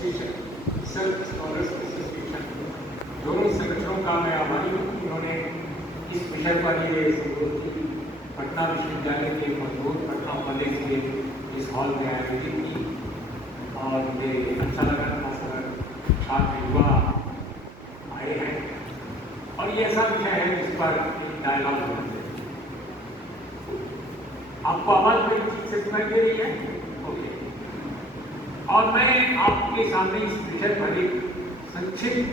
Association, research scholars association, दोनों संगठनों का मैं आभारी हूँ। उन्होंने इस विषय पर ये पटना विश्वविद्यालय के मजबूत पटना कॉलेज के इस हॉल में आयोजित की और मुझे अच्छा लगा। खासकर छात्र युवा आए हैं और ये ऐसा विषय है जिस पर डायलॉग होना चाहिए। आपको आवाज मेरी ठीक से सुनाई दे रही है? ओके। और मैं आपके सामने इस विषय पर एक संक्षिप्त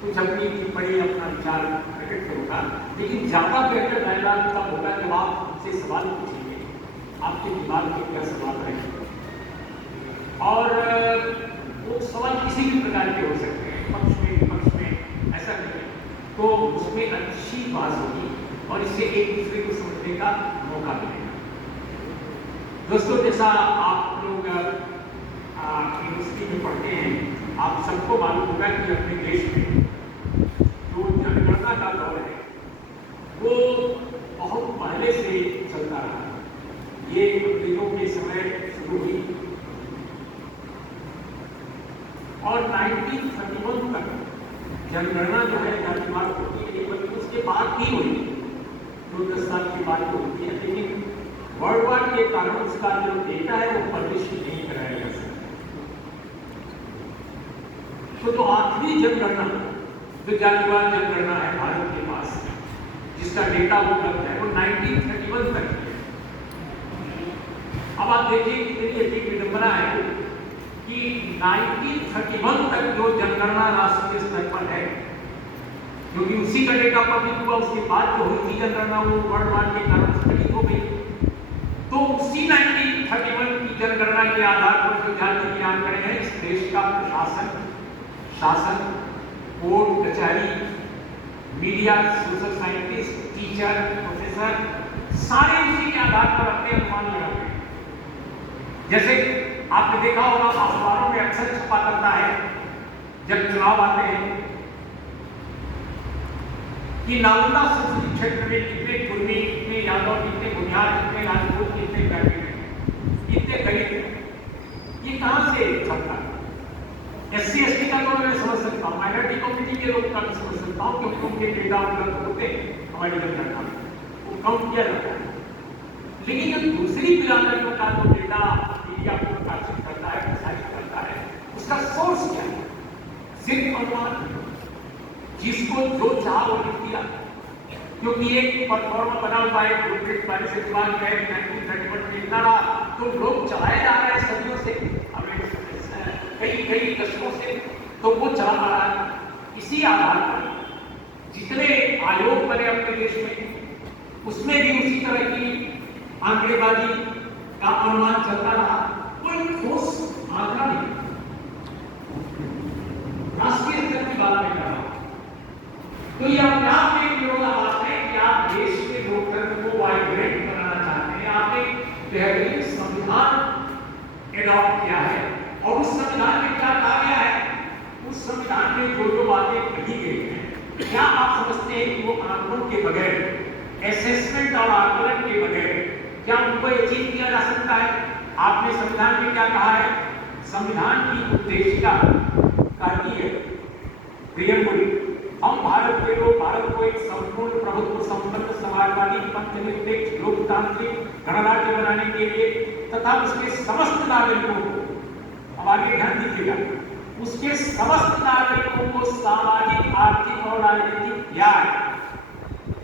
कुछ अपनी टिप्पणी अपना विचार प्रकट करूंगा, लेकिन ज्यादा बेहतर डायलॉग तब होगा जब आप मुझसे सवाल पूछेंगे, आपके दिमाग में क्या सवाल रहेंगे। और वो सवाल किसी भी प्रकार के हो सकते हैं, पक्ष में विपक्ष में, ऐसा नहीं, तो उसमें अच्छी बात होगी और इससे एक दूसरे को समझने का मौका मिलेगा। दोस्तों, जैसा आप लोग यूनिवर्सिटी में पढ़ते हैं, आप सबको मालूम होगा कि अपने देश में जो जनगणना का दौर है वो बहुत पहले से चलता रहा। ये अंग्रेजों के समय शुरू हुई और 1931 तक जनगणना जो है जातिवार होती है, बल्कि उसके बाद भी हुई, 2-10 साल के बाद होती है, लेकिन वर्ल्ड वार के कारण उसका जो डेटा है वो पब्लिश नहीं कराया जा सकता। तो जो आखिरी जनगणना, जो जातिवार जनगणना है भारत के पास, जिसका डेटा उपलब्ध है, वो 1931 तक है। अब आप देखिए कितनी अच्छी विडंबना है कि 1931 तक जो जनगणना राष्ट्रीय स्तर पर है, क्योंकि उसी का डेटा पब्लिक हुआ, उसके बाद जो हुई थी जनगणना वो वर्ल्ड वार के कारण स्थगित हो गई। तो उसी 1931 की जनगणना के आधार पर जो जाति के आंकड़े हैं, इस देश का प्रशासन, शासन, कोर्ट कचहरी, media, social scientist, teacher, professor, सारे उसी के आधार पर अपने अनुमान लगाते हैं। जैसे आपने देखा होगा अखबारों में अक्सर छपा करता है जब चुनाव आते हैं कि नालंदा संसदीय क्षेत्र में कितने कुर्मी, कितने यादव, कितने बुनियाद, कितने राजपूत, कितने ग्रामीण हैं, कितने दलित हैं। ये कहां से छपता है? SC ST का तो मैं समझ सकता हूँ, माइनॉरिटी कम्युनिटी के लोग का भी समझ सकता हूँ, क्योंकि उनके डेटा उपलब्ध होते हैं हमारी जनगणना में, वो काउंट किया जाता है। लेकिन जो दूसरी बिरादरियों का जो डेटा मीडिया को प्रकाशित करता है, प्रसारित करता है, उसका सोर्स क्या है? सिर्फ अनुमान, जिसको जो चाह वो लिख दिया, क्योंकि एक परफॉर्मा बना हुआ है ब्लूप्रिंट पहले से दिमाग में 1931 में इतना रहा, तो लोग चलाए जा रहे हैं सदियों से, कई दशकों से, तो वो चला आ रहा है। इसी आधार पर जितने आयोग बने अपने देश में, उसमें भी उसी तरह की आंकड़ेबाजी का अनुमान चलता रहा, कोई ठोस आंकड़ा नहीं, राष्ट्रीय स्तर की बात नहीं कर रहा। तो ये अपने आप में एक विरोधाभास है कि आप देश के लोकतंत्र को वाइब्रेंट बनाना चाहते हैं, आप एक बेहतरीन संविधान एडॉप्ट किया है और उस संविधान में क्या कहा गया है, उस संविधान में जो जो बातें कही गई हैं, क्या आप समझते हैं कि वो आंकड़ों के बगैर, असेसमेंट और आकलन के बगैर क्या उनको अचीव किया जा सकता है? आपने संविधान में क्या कहा है? संविधान की उद्देशिका कहती है, प्रियम्बुल, हम भारत के लोग भारत को एक संपूर्ण प्रभुत्व संपन्न समाजवादी पंथनिरपेक्ष लोकतांत्रिक गणराज्य बनाने के लिए तथा उसके समस्त नागरिकों को, अब आगे ध्यान दीजिएगा, उसके समस्त नागरिकों को सामाजिक, आर्थिक और राजनीतिक न्याय,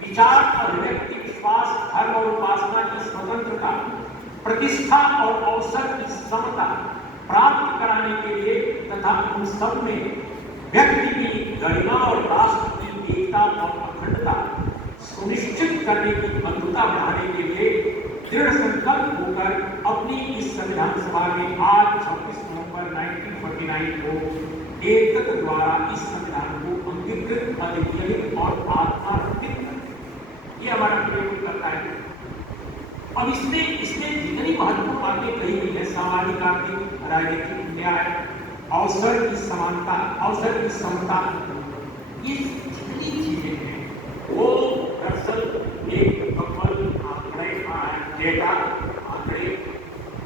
विचार, अभिव्यक्ति, विश्वास, धर्म और उपासना की स्वतंत्रता, प्रतिष्ठा और अवसर की समता प्राप्त कराने के लिए तथा उन सब में व्यक्ति की गरिमा और राष्ट्र की एकता और अखंडता सुनिश्चित करने की बंधुता बढ़ाने के लिए दृढ़ संकल्प होकर अपनी इस संविधान सभा में आज 26 नवंबर 1949 को एकत्र द्वारा इस संविधान को अंगीकृत, अधिग्रहित और आत्मार्पित करते, ये हमारा प्रयोग करता है। अब इसमें जितनी महत्वपूर्ण बातें कही हुई है, सामाजिक, आर्थिक, राजनीतिक न्याय, अवसर की समानता, अवसर की समता, ये जितनी चीजें हैं वो दरअसल एक मुकम्मल आंकड़े, डेटा, आंकड़े,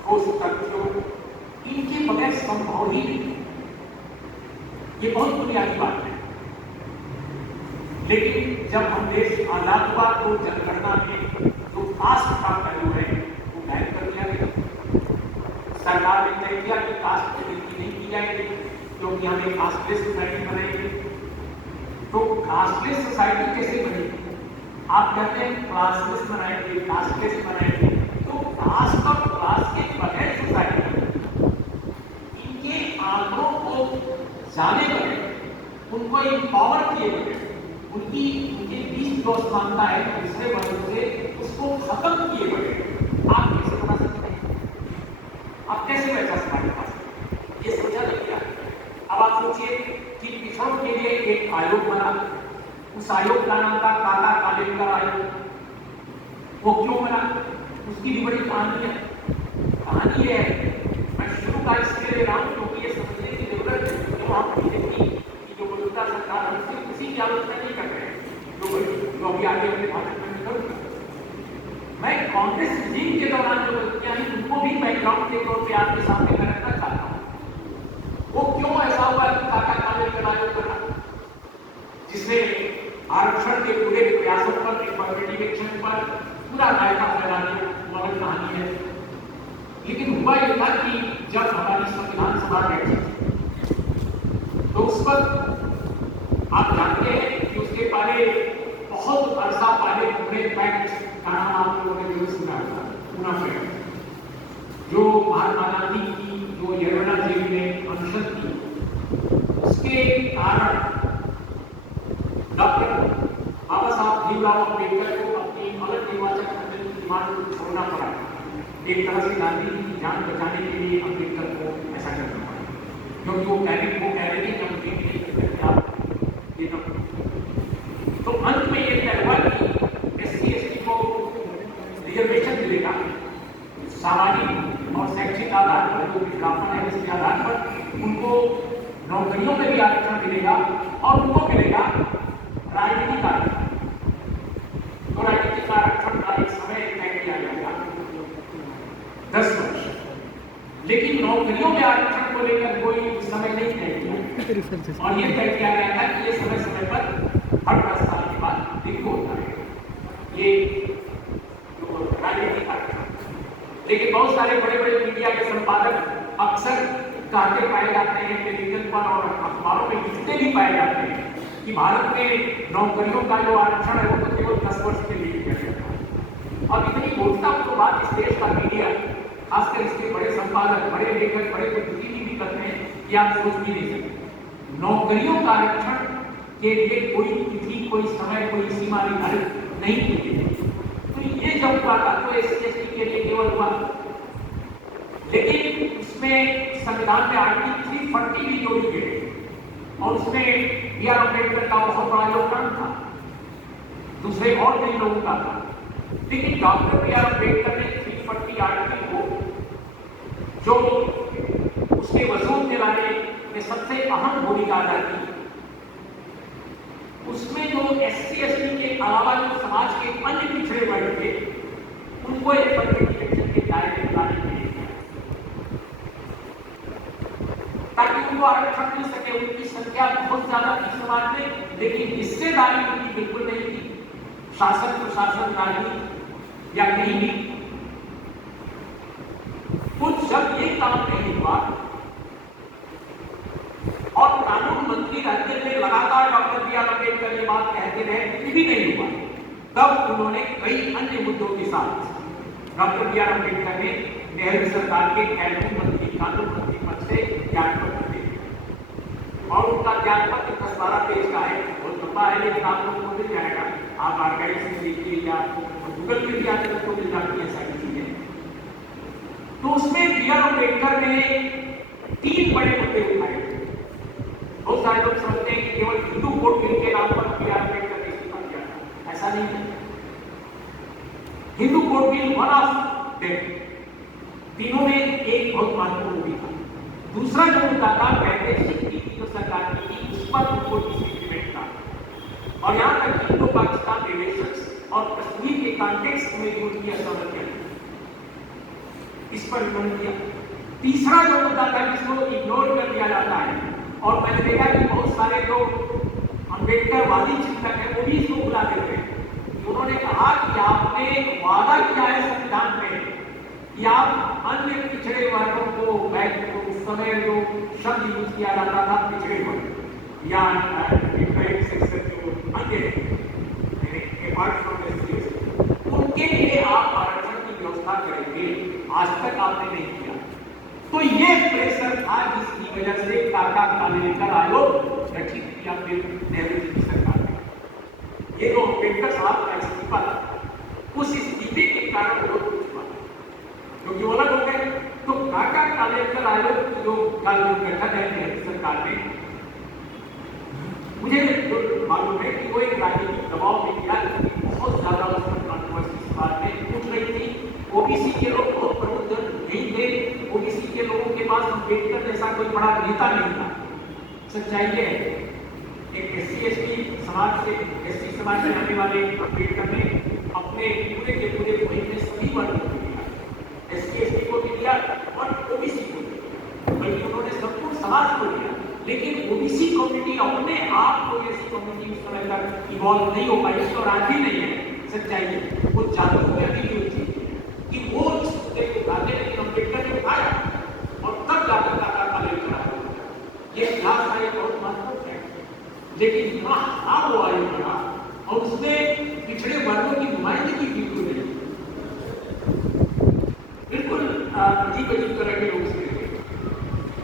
ठोस तथ्यों इनके बगैर संभव ही नहीं। ये बहुत बुनियादी बात है। लेकिन जब हम देश आजाद हुआ तो जनगणना में जो कास्ट का पहलू है वो बैन कर दिया गया। सरकार ने तय किया कि कास्ट की गिनती नहीं की जाएगी क्योंकि हमें कास्टलेस सोसाइटी बनाएंगे। तो कास्टलेस सोसाइटी कैसे बनेगी? आप कहते हैं क्लासलेस बनाएंगे, कास्टलेस बनाएंगे, तो कास्ट और क्लास के बगैर सोसाइटी, इनके आंकड़ों को जाने बगैर, उनको एम्पावर किए बगैर, उनके बीच जो समानता है दूसरे वर्ग से उसको खत्म किए बगैर आप कैसे बना सकते हैं? आप कैसे वैसा समाज बना सकते हैं? ये समझा नहीं गया। अब आप सोचिए कि पिछड़ों के लिए एक आयोग बना, उस आयोग का नाम था काका कालेकर आयोग। वो क्यों बना? उसकी भी बड़ी कहानी है। कहानी ये है, मैं शुरू का इसलिए ले रहा हूं क्योंकि ये समझने की जरूरत है जो हम बीजेपी की जो मौजूदा सरकार है उससे किसी की आलोचना नहीं कर रहे हैं, जो अभी आगे अपने भाषण में करूंगा। मैं कांग्रेस रिजीम के दौरान जो गलतियां हैं उनको भी बैकग्राउंड के तौर पर आपके सामने मैं रखना चाहता हूं। वो क्यों ऐसा हुआ कि काका कालेकर आयोग बना, जिसमें आरक्षण के पूरे प्रयासों पर इन्वेस्टिगेशन पर पूरा दायरा फैलाने वाली कहानी है। लेकिन हुआ यह था कि जब हमारी संविधान सभा बैठी तो उस वक्त आप जानते हैं कि उसके पहले बहुत अरसा पहले पूरे पैक्ट का नाम आप लोगों ने जरूर सुना होगा, पूना पैक्ट, जो महात्मा गांधी की जो यमुना जेल में अनशन की, उसके कारण डॉक्टर बाबा साहब भीमराव अम्बेडकर को अपनी अलग निर्वाचन मंडली की मांग को छोड़ना पड़ा। एक तरह से गांधी जी की जान बचाने के लिए अम्बेडकर को ऐसा करना पड़ा, क्योंकि वो कह रहे थे कि हम ये तो अंत में ये तय हुआ कि SC/ST को रिजर्वेशन मिलेगा सामाजिक और शैक्षिक आधार पर, जो विज्ञापन है उसके आधार पर उनको नौकरियों में भी आरक्षण मिलेगा और उनको मिलेगा राजनीतिक आरक्षण। तो राजनीतिक आरक्षण का एक समय तय किया जाएगा 10 वर्ष, लेकिन नौकरियों में आरक्षण को लेकर कोई समय नहीं तय किया और ये तय किया गया था कि ये समय समय पर हर 10 साल के बाद रिव्यू होता है ये जो राजनीतिक आरक्षण। लेकिन बहुत सारे बड़े बड़े मीडिया के संपादक अक्सर कहते पाए जाते हैं, टेलीविजन पर और अखबारों में लिखते भी पाए जाते हैं कि भारत में नौकरियों का जो आरक्षण है वो तो केवल 10 वर्ष के लिए किया गया था। और इतनी मूर्खतापूर्ण बात इस देश का मीडिया, खासकर इसके बड़े संपादक, बड़े लेखक, बड़े बुद्धिजीवी भी करते हैं कि आप सोच भी नहीं सकते। नौकरियों का आरक्षण के लिए कोई तिथि, कोई समय, कोई सीमा निर्धारित नहीं की गई। तो ये जब हुआ था तो SC/ST के लिए केवल हुआ, लेकिन उसमें संविधान में आर्टिकल 340 भी जोड़ी गई और उसमें B.R. अम्बेडकर का बहुत बड़ा योगदान था, दूसरे और कई लोगों का था। लेकिन डॉक्टर B.R. अम्बेडकर ने 340 आर्टिकल को, जो उसके वजूद दिलाने में सबसे अहम भूमिका अदा की, उसमें जो SC/ST के अलावा जो समाज के अन्य पिछड़े वर्ग थे उनको एक इलेक्शन के दायरे में लाने के लिए, ताकि उनको आरक्षण मिल सके। उनकी संख्या बहुत ज्यादा थी समाज में, लेकिन हिस्सेदारी उनकी बिल्कुल नहीं थी, शासन प्रशासन राजनीति या कहीं भी। कुछ जब ये काम नहीं हुआ और कानून मंत्री रहते हुए लगातार डॉक्टर B.R. अम्बेडकर ये बात कहते रहे, फिर भी नहीं हुआ, तब उन्होंने कई अन्य मुद्दों के साथ डॉक्टर B.R. अम्बेडकर ने नेहरू सरकार के कानून मंत्री पद से त्यागपत्र दे दिया और उनका त्यागपत्र 10-12 पेज का है, बहुत लंबा है, लेकिन आप लोगों को मिल जाएगा, आप आर्काइव से देखिए या गूगल पे भी आकर आपको मिल जाती है सारी चीजें। तो उसमें B.R. अम्बेडकर ने 3 बड़े मुद्दे उठाए। बहुत सारे लोग समझते हैं कि केवल हिंदू कोड बिल के नाम पर B.R. अम्बेडकर ने इस्तीफा दिया, ऐसा नहीं है। Hindu code bill one of them, तीनों में एक बहुत महत्वपूर्ण भी था। दूसरा जो मुद्दा था वैदेशिक नीति जो सरकार की थी, उस पर उनको डिसएग्रीमेंट था और यहाँ तक इंडो पाकिस्तान रिलेशंस और कश्मीर के कॉन्टेक्स्ट में जो उनकी असहमति है, इस पर विरोध किया। तीसरा जो मुद्दा था जिसको इग्नोर कर दिया जाता है, और मैंने देखा कि बहुत सारे जो अम्बेडकरवादी चिंतक है वो भी इसको भुला देते हैं। उन्होंने कहा कि आपने वादा किया है संविधान में कि आप अन्य पिछड़े वर्गों को, उस समय जो शब्द यूज किया जाता था पिछड़े वर्ग या सेक्शन जो अन्य उनके लिए आप आरक्षण की व्यवस्था करेंगे। आज तक आपने नहीं किया। तो ये प्रेशर था जिसकी वजह से काका कालेकर आयोग गठित किया फिर नेहरू जी की सरकार ने। ये जो अम्बेडकर साहब का इस्तीफा था उस स्थिति के कारण वो हुआ क्योंकि वो अलग हो गए। तो काका कालेकर आयोग जो गठन है नेहरू सरकार में, मुझे जो मालूम है कि वो एक राजनीतिक दबाव में किया, बहुत ज्यादा उस पर कंट्रोवर्सी इस बात में उठ रही थी। ओबीसी के लोग बहुत प्रबुद्ध नहीं थे, ओबीसी के लोगों के पास अम्बेडकर जैसा कोई बड़ा नेता नहीं था। सच्चाई है, एक SC/ST समाज से, SC समाज में आने वाले अम्बेडकर ने अपने पूरे के पूरे महीने सभी वर्गों को दिया, SC/ST को भी दिया और ओबीसी को दिया, बल्कि उन्होंने संपूर्ण समाज को दिया। लेकिन ओबीसी कम्युनिटी अपने आप को ऐसी कम्युनिटी उस समय तक इवॉल्व नहीं हो पाई और आज भी नहीं है। सच्चाई है, वो जागरूक भी हुई थी कि वो इस मुद्दे को उठाते, लेकिन अम्बेडकर ने उठाया और तब जाकर काका कालेकर आयोग। ये इतिहास का एक बहुत महत्वपूर्ण है। लेकिन इतना खराब वो आयोग बना और उसमें पिछड़े वर्गों की नुमाइंदगी बिल्कुल नहीं, बिल्कुल अजीब अजीब तरह के लोग इसमें थे।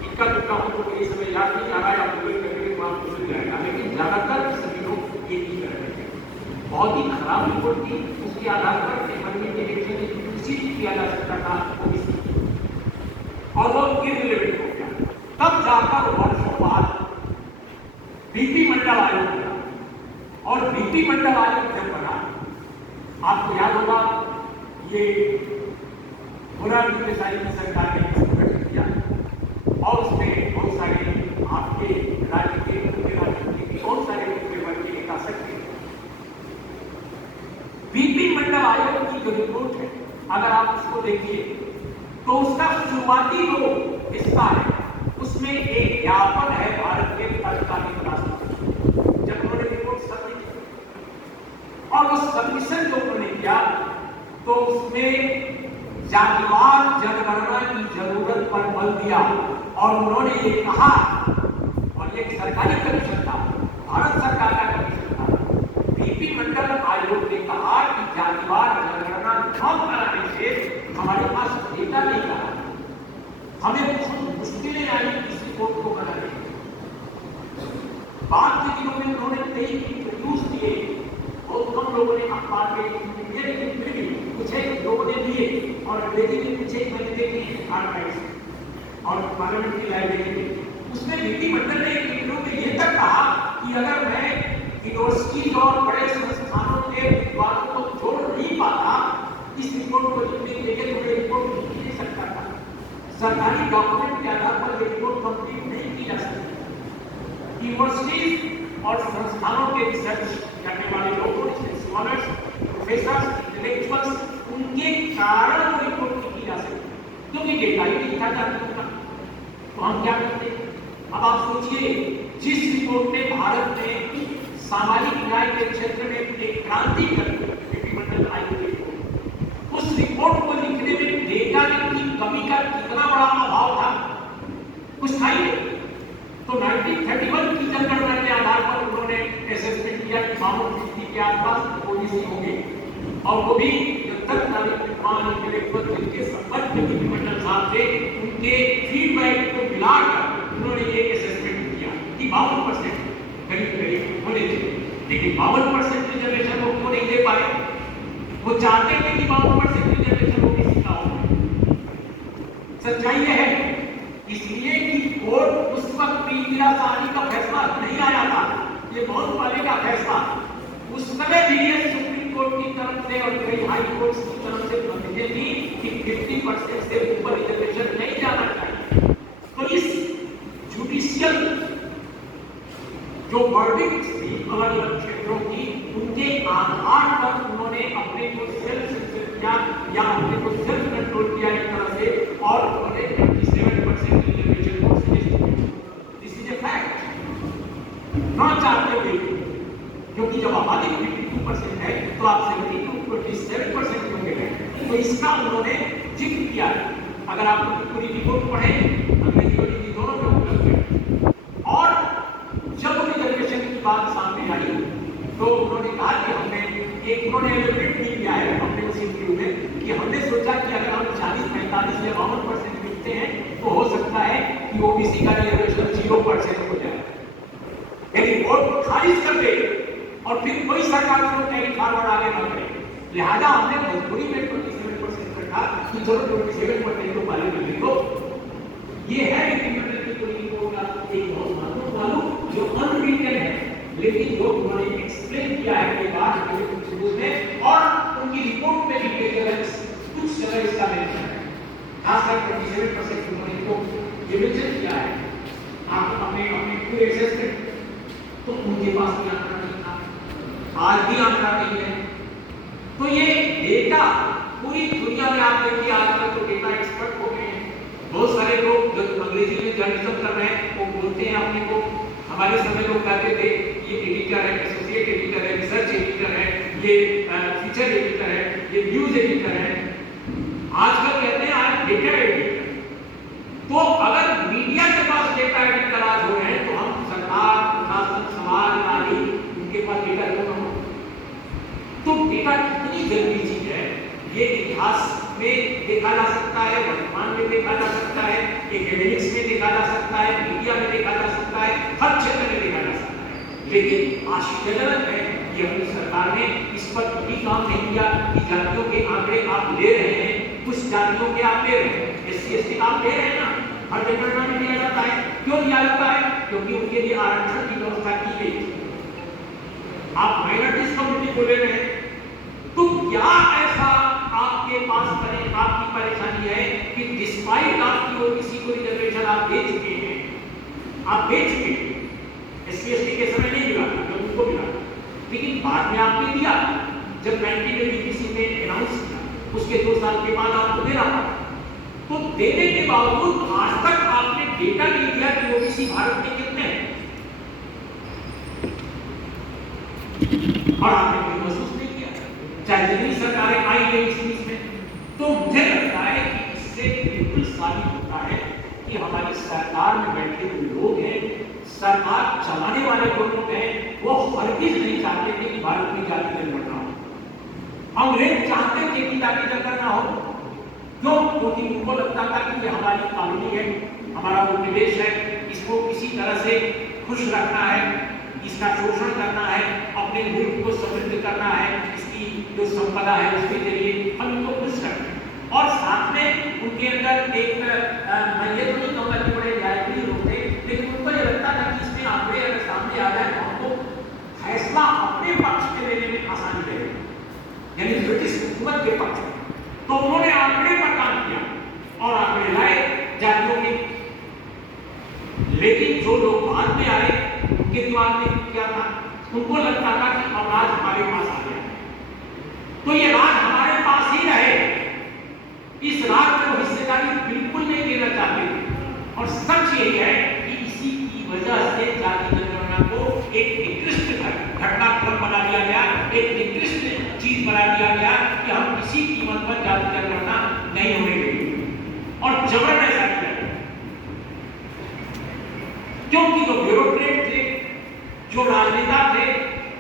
इक्का दुक्का हमको इस समय याद नहीं आ रहा है, आप गूगल करके वहां पूछ जाएगा, लेकिन ज्यादातर सभी लोग एक ही तरह के। बहुत ही खराब रिपोर्ट थी, उसके आधार पर किसी भी किया जा सकता था ओबीसी और वो इररिलेवेंट हो गया। तब जाकर वर्षों बाद बीपी मंडल आयोग बना, और बीपी मंडल आयोग जब बना, आपको याद होगा ये मोरारजी देसाई की सरकार ने इसको गठित किया और उसमें बहुत सारे आपके राज्य के बहुत सारे वर्ग के नेता सकते। बीपी मंडल आयोग की जो रिपोर्ट है, अगर आप उसको देखिए तो उसका शुरुआती जो हिस्सा है उसमें एक ज्ञापन है भारत के तत्कालीन राष्ट्रपति। जब उन्होंने रिपोर्ट सबमिट की और वो सबमिशन जो उन्होंने किया तो उसमें जातिवार जनगणना की जरूरत पर बल दिया और उन्होंने ये कहा, और ये सरकारी कमीशन था, भारत सरकार का कमीशन था, बीपी मंडल आयोग ने कहा कि जातिवार जनगणना कम कराने से हमारे पास डेटा नहीं रहा, हमें बहुत मुश्किलें आई इस रिपोर्ट को बनाने। बाद के दिनों में उन्होंने कई इंटरव्यूज दिए, बहुत कम लोगों ने अखबार में दिए, लेकिन फिर भी कुछ लोगों ने दिए और अंग्रेजी में कुछ मैंने देखे आर्काइव्स और पार्लियामेंट की लाइब्रेरी में। उसमें बीपी मंडल ने एक इंटरव्यू में ये तक कहा कि अगर मैं यूनिवर्सिटी और बड़े संस्थानों के विद्वानों को जोड़ नहीं पाता इस रिपोर्ट को लिखने के लिए, तो मैं रिपोर्ट लिख नहीं सकता था। सरकारी डॉक्यूमेंट के आधार पर ये रिपोर्ट कंप्लीट नहीं की जा सकती। यूनिवर्सिटी और संस्थानों के रिसर्च करने वाले लोगों, स्कॉलर्स, प्रोफेसर्स, इंटेलेक्चुअल्स, उनके कारण वो रिपोर्ट नहीं की जा सकती क्योंकि डेटा ही नहीं था जाती उनका। तो हम क्या करते? अब आप सोचिए, जिस रिपोर्ट ने भारत में सामाजिक न्याय के क्षेत्र में एक क्रांति कर दी, मंडल आयोग की रिपोर्ट, उस रिपोर्ट को लिखने में डेटा की कमी का कितना बड़ा अभाव था, कुछ था ही नहीं। तो 1931 की जनगणना के आधार पर उन्होंने असेसमेंट किया कि 52% के आसपास ओबीसी होंगे, और वो भी तत्कालीन विद्वान इंटेलेक्चुअल जिनके संपर्क में बीपी मंडल साहब थे, उनके फीडबैक को मिलाकर उन्होंने ये असेसमेंट किया कि 52% करीब होने थे। लेकिन 52% रिजर्वेशन वो क्यों नहीं दे पाए? वो चाहते थे कि 52% रिजर्वेशन ओबीसी का हो। सच्चाई यह है इसलिए कि कोर्ट उस वक्त इंदिरा गांधी का फैसला नहीं आया था, ये बहुत पहले का फैसला। उस समय भी ये सुप्रीम कोर्ट की तरफ से और कई हाई कोर्ट की तरफ से बंदिशें थी कि 50% से ऊपर रिजर्वेशन नहीं जाना चाहिए। तो इस जुडिशियल जो वर्डिक्ट थी अलग अलग क्षेत्रों की, उनके आधार पर उन्होंने अपने को सेल्फ सेंसर किया या अपने को सेल्फ कंट्रोल किया एक तरह से, और उन्होंने 27 22% है, तो आप 72-27% होंगे हैं। तो इसका उन्होंने जिक्र किया है। अगर आप पूरी रिपोर्ट पढ़ें, अंग्रेजी और हिंदी दोनों में उपलब्ध है। और जब रिजर्वेशन की बात सामने आई, तो उन्होंने कहा कि उन्होंने एलिब्रेट नहीं किया है अपने उस इंटरव्यू में कि हमने सोचा कि अगर हम 40, 45 या 52% मिलते हैं, तो हो सकता है कि ओबीसी का रिजर्वेशन 0% हो जाए, यानी वोट को खारिज कर दे और फिर कोई सरकार को कैरी फॉरवर्ड आगे न करे। लिहाजा हमने मजबूरी में 27% रखा कि चलो 27% को पार्लियामेंट लिखो। ये है विधिमंडल की पूरी रिपोर्ट का एक बहुत महत्वपूर्ण जो अनरिटन है, लेकिन जो उन्होंने एक्सप्लेन किया है कई बार में, और उनकी रिपोर्ट में भी कुछ जगह इसका मेंशन है, खासकर 27% उन्होंने को ये मेंशन किया है। आप अपने पूरे असेसमेंट, तो उनके पास भी आंकड़ा नहीं था, आज भी आंकड़ा नहीं है। तो ये डेटा पूरी दुनिया में आप देखिए, आजकल तो डेटा एक्सपर्ट हो गए हैं। बहुत सारे लोग जो अंग्रेजी में जर्नलिज्म कर रहे हैं वो बोलते हैं अपने को, हमारे समय लोग कहते थे ये एडिटर है, एसोसिएट एडिटर है, रिसर्च एडिटर है, ये फीचर एडिटर है, ये न्यूज एडिटर है। आजकल कहते हैं आज डेटा एडिटर। तो अगर मीडिया के पास डेटा एडिटर आज हो रहे हैं, तो हम सरकार, प्रशासन, समाज आदि उनके पास डेटा क्यों ना हो? तो डेटा कितनी जरूरी चीज है, ये इतिहास में देखा जा सकता है, वर्तमान में देखा जा सकता है, एकेडमिक्स में देखा जा सकता है, मीडिया में देखा जा सकता है, हर क्षेत्र में देखा जा सकता है। लेकिन आश्चर्यजनक है कि अपनी सरकार ने इस पर कभी काम नहीं किया कि जातियों के आंकड़े आप ले रहे हैं, कुछ जातियों के आप ले रहे हैं, SC ST आप ले रहे हैं ना, हर जनगणना में दिया जाता है। क्यों दिया जाता है? क्योंकि उनके लिए आरक्षण की व्यवस्था की गई। आप माइनॉरिटीज कम्युनिटी को ले रहे हैं, तो क्या ऐसा आपके पास आपकी परेशानी है कि डिस्पाइट आपकी ओबीसी को रिजर्वेशन आप दे चुके हैं, आप दे चुके हैं, SC ST के समय नहीं मिला, जब उनको मिला, लेकिन बाद में आपने दिया, जब 1980 ने अनाउंस किया, उसके 2 साल के बाद आपको देना पड़ा। तो देने के बावजूद आज तक आपने डेटा नहीं दिया कि ओबीसी भारत में कितने हैं, और आपने कोई महसूस नहीं किया, चाहे जितनी सरकारें आई है इस बीच में। तो मुझे लगता है कि इससे बिल्कुल साबित होता है कि हमारी सरकार में बैठे हुए लोग हैं, सरकार चलाने वाले जो लोग हैं, वो हरगिज नहीं चाहते थे कि भारत में जाति जनगणना हो। अंग्रेज चाहते थे कि जाति जनगणना हो, क्यों? क्योंकि उनको लगता था कि ये हमारी कॉलोनी है, हमारा वो प्रदेश है, इसको किसी तरह से खुश रखना है, इसका शोषण करना है, अपने मुल्क को समृद्ध करना है, इसकी जो संपदा है उसके जरिए हम इनको खुश रखें। और साथ में उनके अंदर एक मैं ये तो नहीं कहूँगा कि बड़े न्यायप्रिय लोग थे, लेकिन उनको ये लगता था कि इसमें आंकड़े अगर सामने आ जाए तो हमको फैसला अपने पक्ष में लेने में आसानी रहेगी, यानी ब्रिटिश हुकूमत के पक्ष में। तो उन्होंने आंकड़े पर काम किया और आंकड़े लाए जातियों के। लेकिन जो लोग बाद में आए उनके दिमाग में क्या था? उनको लगता था कि अब राज हमारे पास आ गया, तो ये राज हमारे पास ही रहे, इस राज को हिस्सेदारी बिल्कुल नहीं देना चाहते थे। और सच यही है कि इसी की वजह से जाति जनगणना को एक निकृष्ट घटनाक्रम बना दिया गया, एक निकृष्ट चीज बना दिया गया कि हम किसी कीमत पर जाति जनगणना नहीं होने देंगे, और जबरन ऐसा किया गया। क्योंकि जो ब्यूरोक्रेट थे, जो राजनेता थे,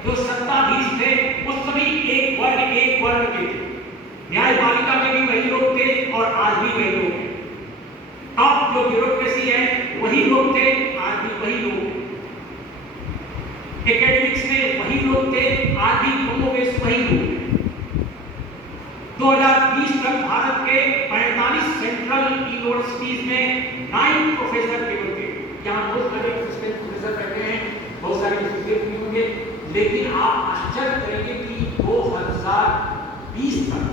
जो सत्ताधीश थे, वो सभी एक वर्ण के थे। न्यायपालिका में भी वही लोग थे और आज भी वही लोग हैं। टॉप जो ब्यूरोक्रेसी है वही लोग थे, आज भी वही लोग हैं। एकेडमिक्स में वही लोग थे, आज भी कमोबेश वही लोग हैं। 2020 तक भारत के 45 सेंट्रल यूनिवर्सिटीज में 9 प्रोफेसर केवल थे। यहाँ बहुत सारे असिस्टेंट प्रोफेसर बैठे हैं, बहुत सारे एसोसिएट भी होंगे, लेकिन आप आश्चर्य करेंगे कि 2020 तक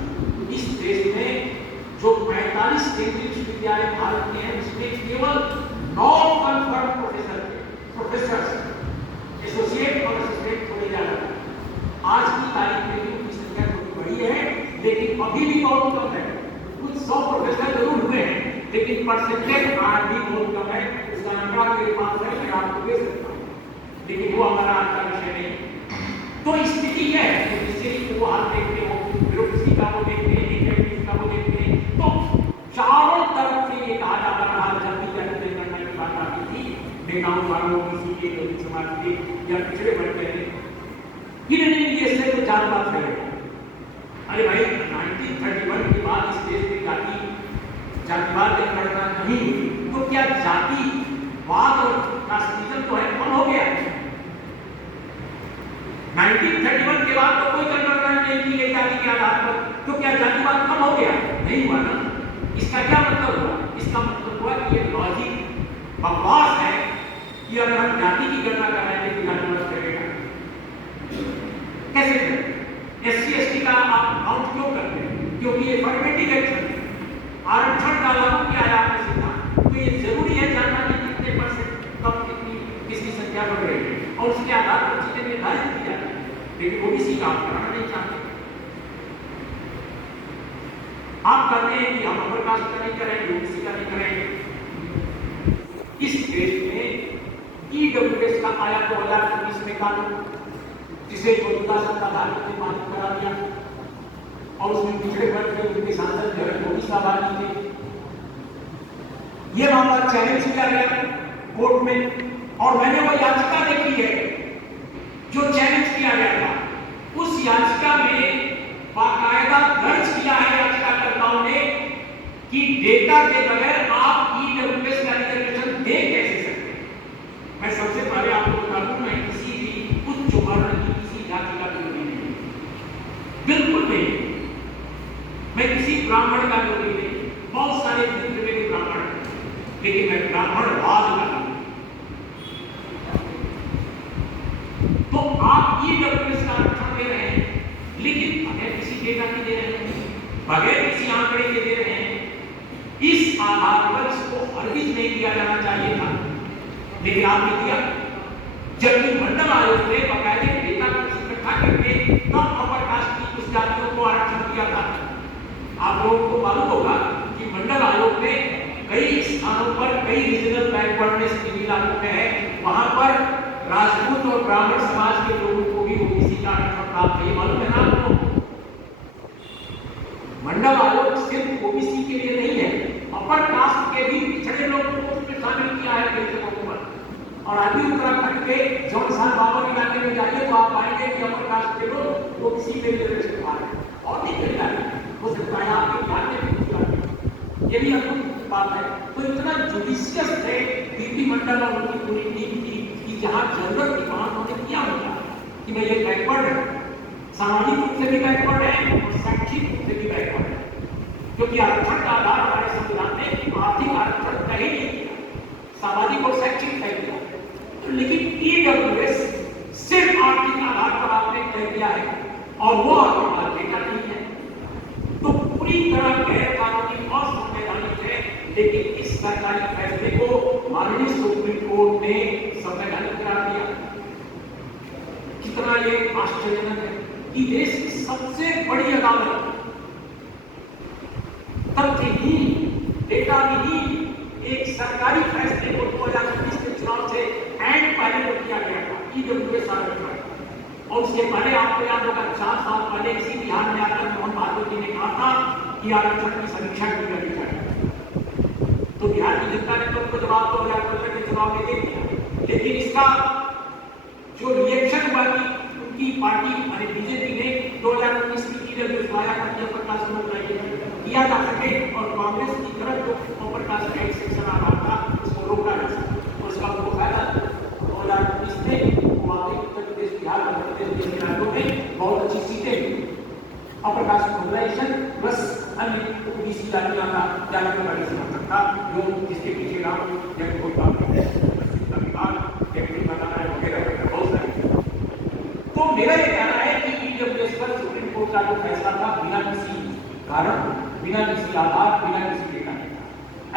इस देश में जो 45 केंद्रीय विश्वविद्यालय भारत के हैं, उसमें केवल 9 कन्फर्म प्रोफेसर थे, प्रोफेसर एसोसिएट और असिस्टेंट थोड़े ज्यादा। आज की तारीख में भी उनकी संख्या थोड़ी बड़ी है, लेकिन अभी भी बहुत कम है। कुछ 100 प्रोफेसर जरूर हुए हैं, लेकिन परसेंटेज आज भी बहुत कम है। उसका आंकड़ा मेरे पास है, मैं आपको दे सकता हूँ, लेकिन वो हमारा आज का विषय नहीं। तो स्थिति है तो किसी को हाथ देखते हो, ब्यूरोक्रेसी का वो देखते हैं, एक्टिविटीज का वो देखते हैं, तो चारों तरफ से ये कहा जाता रहा जल्दी जल्दी करने की बात आती थी नेताओं वालों किसी के दलित समाज के या पिछड़े वर्ग के नहीं ये से तो चार बात है। अरे भाई 1931 के बाद इस देश में जातिवाद जनगणना नहीं हुई तो क्या जातिवाद और राष्ट्रीयता तो है कम हो गया। 1931 के बाद तो कोई जनगणना नहीं की गई जाति के आधार पर, तो क्या जातिवाद कम हो गया? नहीं हुआ ना। इसका क्या मतलब हुआ? इसका मतलब हुआ कि ये लॉजिक बकवास है कि अगर हम जाति की गणना कर रहे हैं तो जातिवाद करेगा कैसे करें? SC/ST का आप काउंट क्यों करते हैं? क्योंकि ये फॉर्मेटिव एक्शन है। आरक्षण का लागू किया है आपने सीधा, तो ये जरूरी है जानना कि कितने परसेंट कब कितनी किसकी संख्या बढ़ रही है और उसके आधार पर चीजें निर्धारित की जाती है। लेकिन ओबीसी का आप कराना नहीं चाहते। आप कहते हैं कि हम अपर कास्ट का नहीं करेंगे, ओबीसी का नहीं करेंगे। इस देश में EWS का आया 2019 में कानून, जिसे मौजूदा सत्ताधारी ने मान्य करा दिया और उसमें पिछड़े वर्ग के उनके सांसद ओबीसी आबादी थे। ये मामला चैलेंज किया गया कोर्ट में और मैंने वो याचिका देखी है जो चैलेंज किया गया था। उस याचिका में बाकायदा दर्ज किया है याचिकाकर्ताओं ने कि डेटा के बगैर आप EWS का रिजर्वेशन दे कैसे सकते हैं। मैं सबसे पहले आपको बता दूं, मैं किसी भी उच्च वर्ण की किसी जाति का विरोधी नहीं, बिल्कुल नहीं। मैं किसी ब्राह्मण का विरोधी नहीं, बहुत सारे मित्र मेरे ब्राह्मण, लेकिन मैं ब्राह्मणवाद का नहीं। तो आप EWS का आरक्षण दे रहे हैं लेकिन बगैर किसी डेटा के दे रहे हैं, बगैर किसी आंकड़े के दे रहे हैं। इस आधार पर इसको हरगिज नहीं दिया जाना चाहिए था, लेकिन आपने दिया। जबकि मंडल आयोग ने बकायदे डेटा को इकट्ठा करके तब अपर कास्ट की कुछ जातियों को आरक्षण दिया था। आप लोगों को मालूम होगा कि मंडल आयोग ने कई स्थानों पर कई रीजनल बैकवर्डनेस की लागू है, वहां पर राजपूत और ब्राह्मण समाज के लोगों को भी ओबीसी का आरक्षण प्राप्त है। मालूम है ना आपको? मंडल आयोग सिर्फ ओबीसी के लिए नहीं है, अपर कास्ट के भी पिछड़े लोगों को उसमें शामिल किया है कई जगहों पर। और आदि उत्तराखंड के जौनसान बाबर इलाके में जाइए तो आप पाएंगे कि अपर कास्ट के लोग ओबीसी में रिजर्वेशन पा रहे हैं और नहीं मिल रहा है। हो सकता है आपके ध्यान में भी ये भी अद्भुत बात है। तो इतना जुडिशियस है डीपी मंडल और उनकी पूरी टीम की कि जहां जरूरत की वहां उन्होंने किया होगा कि भाई ये बैकवर्ड है, सामाजिक रूप से भी बैकवर्ड है और शैक्षिक रूप से भी बैकवर्ड है, क्योंकि आरक्षण का आधार हमारे संविधान ने आर्थिक आरक्षण का ही नहीं किया, सामाजिक और शैक्षिक तय किया। लेकिन EWS सिर्फ आर्थिक आधार पर आपने तय किया है और वो आपके पास डेटा नहीं है, तो पूरी तरह गैर कानूनी और संवैधानिक है। लेकिन इस सरकारी फैसले को माननीय सुप्रीम कोर्ट ने संवैधानिक करार दिया। कितना ये आश्चर्यजनक है कि देश की सबसे बड़ी अदालत तथ्यहीन, डेटाविहीन एक सरकारी फैसले को 2019 के चुनाव से एंड पहले को किया गया था EWS आरक्षण। और उसके पहले आपको याद होगा 4 साल पहले इसी बिहार में आकर मोहन भागवत जी ने कहा था कि आरक्षण की समीक्षा की जानी चाहिए। तो बिहार की जनता ने तो उनको जवाब 2015 के चुनाव में दे दिया, लेकिन इसका जो रिएक्शन हुआ कि उनकी पार्टी यानी बीजेपी ने 2019 में EWS लाया था कि अपर कास्ट को किया जा सके और कांग्रेस की तरफ जो अपर कास्ट राइट सेक्शन आ रहा था उसको रोका जा सके। और उसका उनको फायदा 2019 में उत्तर प्रदेश, बिहार, मध्य प्रदेश जैसे राज्यों में बहुत अच्छी सीटें मिली। अपर कास्ट मोबिलाइजेशन प्लस अन्य ओबीसी जातियों का जातियों का समर्थन था जो जिसके पीछे नाम जब कोई बात नहीं है वगैरह बहुत सारी। तो मेरा ये कहना है कि EWS पर सुप्रीम कोर्ट का जो फैसला था बिना किसी कारण, बिना किसी आधार, बिना किसी डेटा के,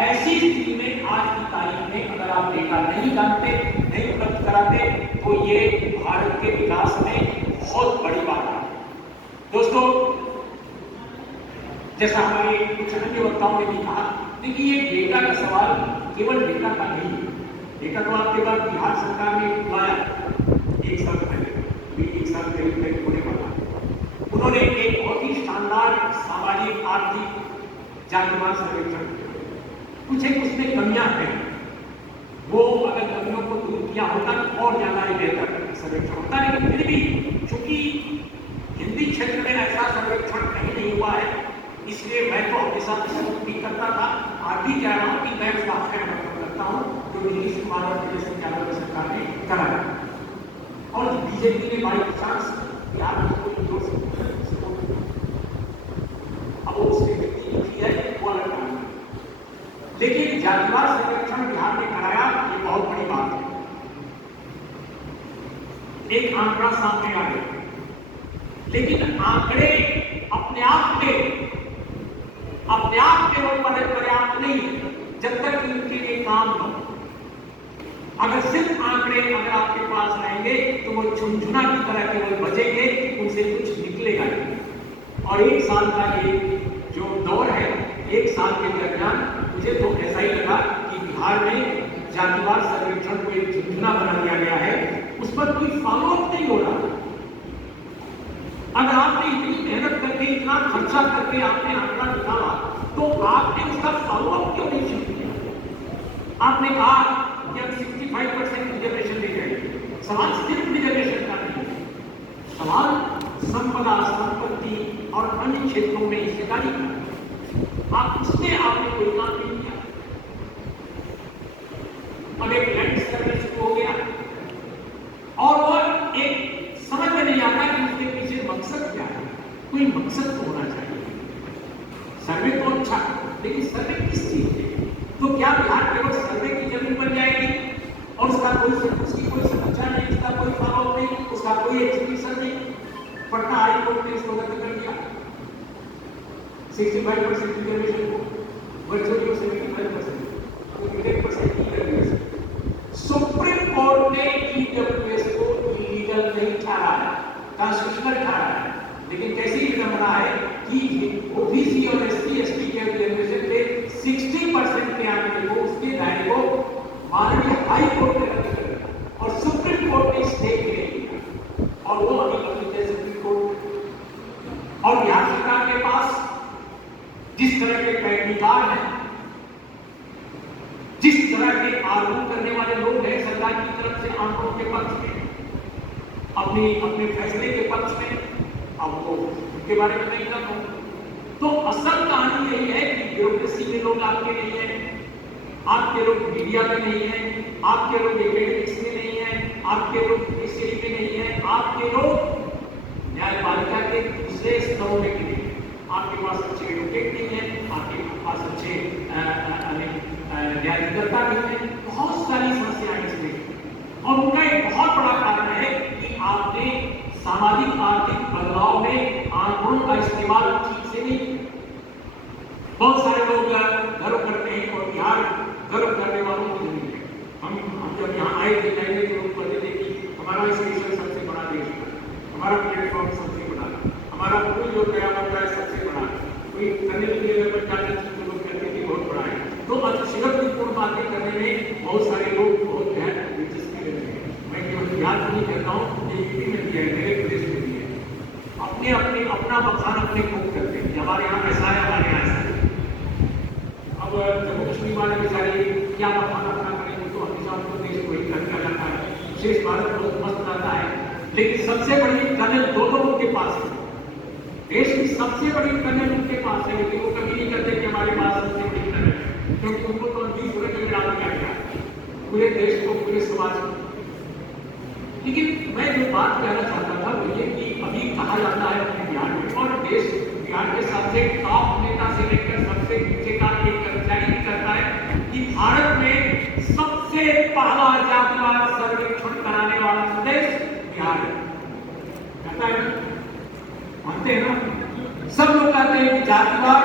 ऐसी स्थिति में आज की तारीख में अगर आप डेटा नहीं जानते, नहीं उपलब्ध कराते तो ये भारत के विकास में बहुत बड़ी बात है। दोस्तों, जैसा हमारे कुछ अन्य वक्ताओं ने भी कहा, देखिए ये डेटा का सवाल केवल डेटा का नहीं है। डेटा तो आपके पास बिहार सरकार ने लाया 1 साल पहले, भी एक साल करीब होने वाला। उन्होंने एक बहुत ही शानदार सामाजिक आर्थिक जातिवार सर्वेक्षण, कुछ एक उसमें कमियां हैं, वो अगर कमियों को दूर किया होता तो और ज्यादा ही बेहतर सर्वेक्षण होता, लेकिन फिर भी चूंकि हिंदी क्षेत्र में ऐसा सर्वेक्षण कहीं नहीं हुआ है, इसलिए मैं तो अपने साथ भी करता था, आज भी कह रहा हूँ कि मैं उसका खैर करता हूँ जो नीतीश कुमार और तेजस्वी यादव सरकार ने कराया। और बीजेपी ने बाई चांस बिहार में कोई जोर से अब वो उसकी व्यक्ति लिखी है वो अलग काम है, लेकिन जातिवार सर्वेक्षण बिहार ने कराया, ये बहुत बड़ी बात है। एक आंकड़ा सामने आ गया, लेकिन आंकड़े अपने आप में वो पर्याप्त नहीं जब तक इनके लिए काम न हो। अगर सिर्फ आंकड़े अगर आपके पास रहेंगे तो वो झुनझुना की तरह केवल बजेंगे, उनसे कुछ निकलेगा नहीं। और एक साल का ये जो दौर है, एक साल के दरमियान मुझे तो ऐसा ही लगा कि बिहार में जातिवार सर्वेक्षण को एक झुनझुना बना दिया गया है, उस पर कोई फॉलोअप नहीं हो रहा। अगर आपने इतनी मेहनत करके इतना खर्चा करके आपने आंकड़ा निकाला तो आपने उसका फॉलोअप क्यों नहीं शुरू किया? आपने कहा कि अब 65% रिजर्वेशन दी जाएगी। सवाल सिर्फ रिजर्वेशन का नहीं है, सवाल संपदा, संपत्ति और अन्य क्षेत्रों में हिस्सेदारी का। आप उसमें आपने कोई काम नहीं किया। अब एक लैंड सर्वे शुरू हो गया और वो एक समझ में नहीं आता कि उसके पीछे मकसद क्या है। कोई मकसद तो होना चाहिए। सर्वे तो अच्छा, लेकिन सर्वे किस चीज के? तो क्या बिहार केवल सर्वे की जमीन बन जाएगी और उसकी कोई समीक्षा नहीं, उसका कोई फॉलोअप नहीं, उसका कोई एग्जीक्यूशन नहीं? पटना हाई कोर्ट ने इसको रद्द कर दिया 65% रिजर्वेशन को, वर्चुअली 75%, 100% रिजर्वेशन। सुप्रीम कोर्ट ने ईडब्ल्यूएस को इलीगल नहीं ठहराया, कॉन्स्टिट्यूशनल ठहराया, लेकिन कैसी विडंबना है कि ओबीसी और एससी एसटी के रिजर्वेशन के 60% के आंकड़े को, उसके दायरे को माननीय हाई कोर्ट ने रद्द कर दिया और सुप्रीम कोर्ट ने स्टे ले लिया और वो अभी है सुप्रीम कोर्ट। और बिहार सरकार के पास जिस तरह के पैगीदार हैं, जिस तरह के आरोप करने वाले लोग हैं सरकार की तरफ से आंकड़ों के पक्ष में, अपने फैसले के पक्ष में, अब वो उनके बारे में नहीं कर रहा। तो असल कहानी यही है कि ब्यूरोक्रेसी के लोग आपके नहीं है, आपके लोग मीडिया में नहीं है, आपके लोग एकेडमिक्स में नहीं है, आपके लोग जुडिशरी में नहीं है, आपके लोग न्यायपालिका के दूसरे स्तरों में नहीं है। आपके पास अच्छे एडवोकेट नहीं है, आपके पास अच्छे न्यायाधिकर्ता नहीं है। बहुत सारी समस्याएं इसमें, और उनका एक बहुत बड़ा कारण है कि आपने सामाजिक आर्थिक बदलाव में आंकड़ों का इस्तेमाल ठीक से नहीं किया। बहुत सारे लोग गर्व करते हैं और बिहार गर्व करने वालों की जमीन है। हम जब यहाँ आए थे पहले तो लोग कहते थे कि हमारा स्टेशन सबसे बड़ा देश है, हमारा प्लेटफॉर्म सबसे बड़ा, हमारा पुल जो गया है सबसे बड़ा, कोई करने के लिए अगर जाते थे तो लोग कहते थे बहुत बड़ा है। तो शिरपूर्ण बातें करने में बहुत सारे लोग बहुत गहन दिलचस्पी लेते हैं। मैं केवल याद नहीं करता हूँ, ये यूपी में भी है, मेरे प्रदेश में भी है, अपना बखान अपने खूब करते हैं। हमारे यहाँ ऐसा है, हमारे यहाँ ऐसा है। अब जम्मू कश्मीर वाले बेचारे क्या बखान अपना करेंगे, तो हमेशा उनको देश को ही करना जाता है, विशेष भारत बहुत मस्त रहता है। लेकिन सबसे बड़ी टनल दो लोगों के पास है, देश की सबसे बड़ी टनल उनके पास है, लेकिन वो कभी नहीं कहते कि हमारे पास सबसे बड़ी टनल है, क्योंकि उनको तो 20 रुपए में डाल दिया गया पूरे देश को, पूरे समाज को। लेकिन मैं जो बात कहना चाहता था वो ये कि अभी कहा जाता है अपने बिहार में, और देश बिहार के सबसे टॉप नेता से लेकर सबसे नीचे का एक कर्मचारी भी कहता है कि भारत में सबसे पहला जातिवार सर्वेक्षण कराने वाला प्रदेश बिहार है। कहता है ना, मानते हैं ना? सब लोग कहते हैं कि जातिवार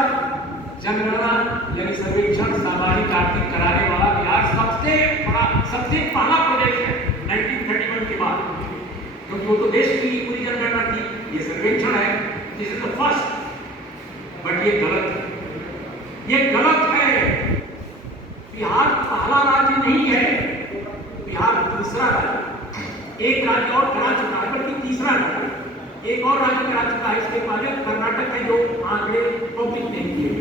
जनगणना यानी सर्वेक्षण सामाजिक आर्थिक कराने वाला बिहार सबसे पहला प्रदेश है 1931 के बाद, क्योंकि वो तो देश की पूरी जनगणना की, ये सर्वेक्षण है, this is the first. But ये गलत है, ये गलत है। बिहार पहला राज्य नहीं है, बिहार दूसरा राज्य, एक राज्य और करा चुका है, बल्कि तीसरा एक और राज्य करा चुका है इसके पहले, कर्नाटक है जो आंकड़े पब्लिक नहीं किए,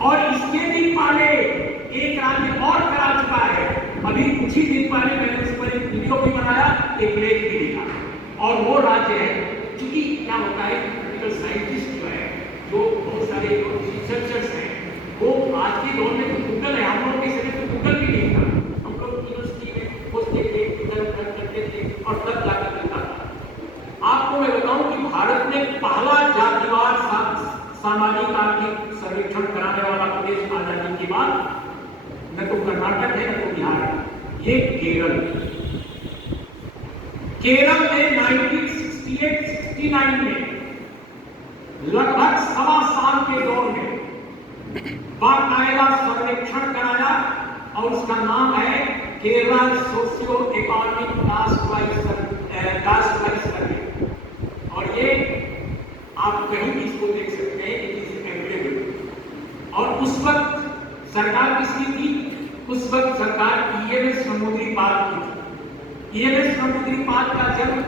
और इसके भी पहले एक राज्य और करा चुका है। अभी कुछ ही दिन पहले मैंने उस पर एक वीडियो भी बनाया, एक लेख भी लिखा, और वो राज्य है, क्योंकि क्या होता है पोलिटिकल साइंटिस्ट जो है, जो बहुत सारे रिसर्चर्स हैं, वो आज के दौर में तो गूगल है, हम लोग के समय तो गूगल भी नहीं था, हम लोग यूनिवर्सिटी में खोजते थे, इधर उधर करते थे और तब जाकर मिलता था। आपको मैं बताऊं कि भारत में पहला जातिवार सामाजिक आर्थिक सर्वेक्षण कराने वाला प्रदेश आजादी के बाद न तो कर्नाटक है न तो बिहार है, ये केरल। केरल में 1968-69 में लगभग सवा साल के दौर में बाकायदा सर्वेक्षण कराया, और उसका नाम है Kerala socio economic caste wise survey. और ये आप कहीं भी इसको देख सकते हैं, इट इज अवेलेबल। और उस वक्त सरकार किसकी थी? उस वक्त सरकार ईएमएस नंबूदिरीपाद की थी। ईएमएस नंबूदिरीपाद का जन्म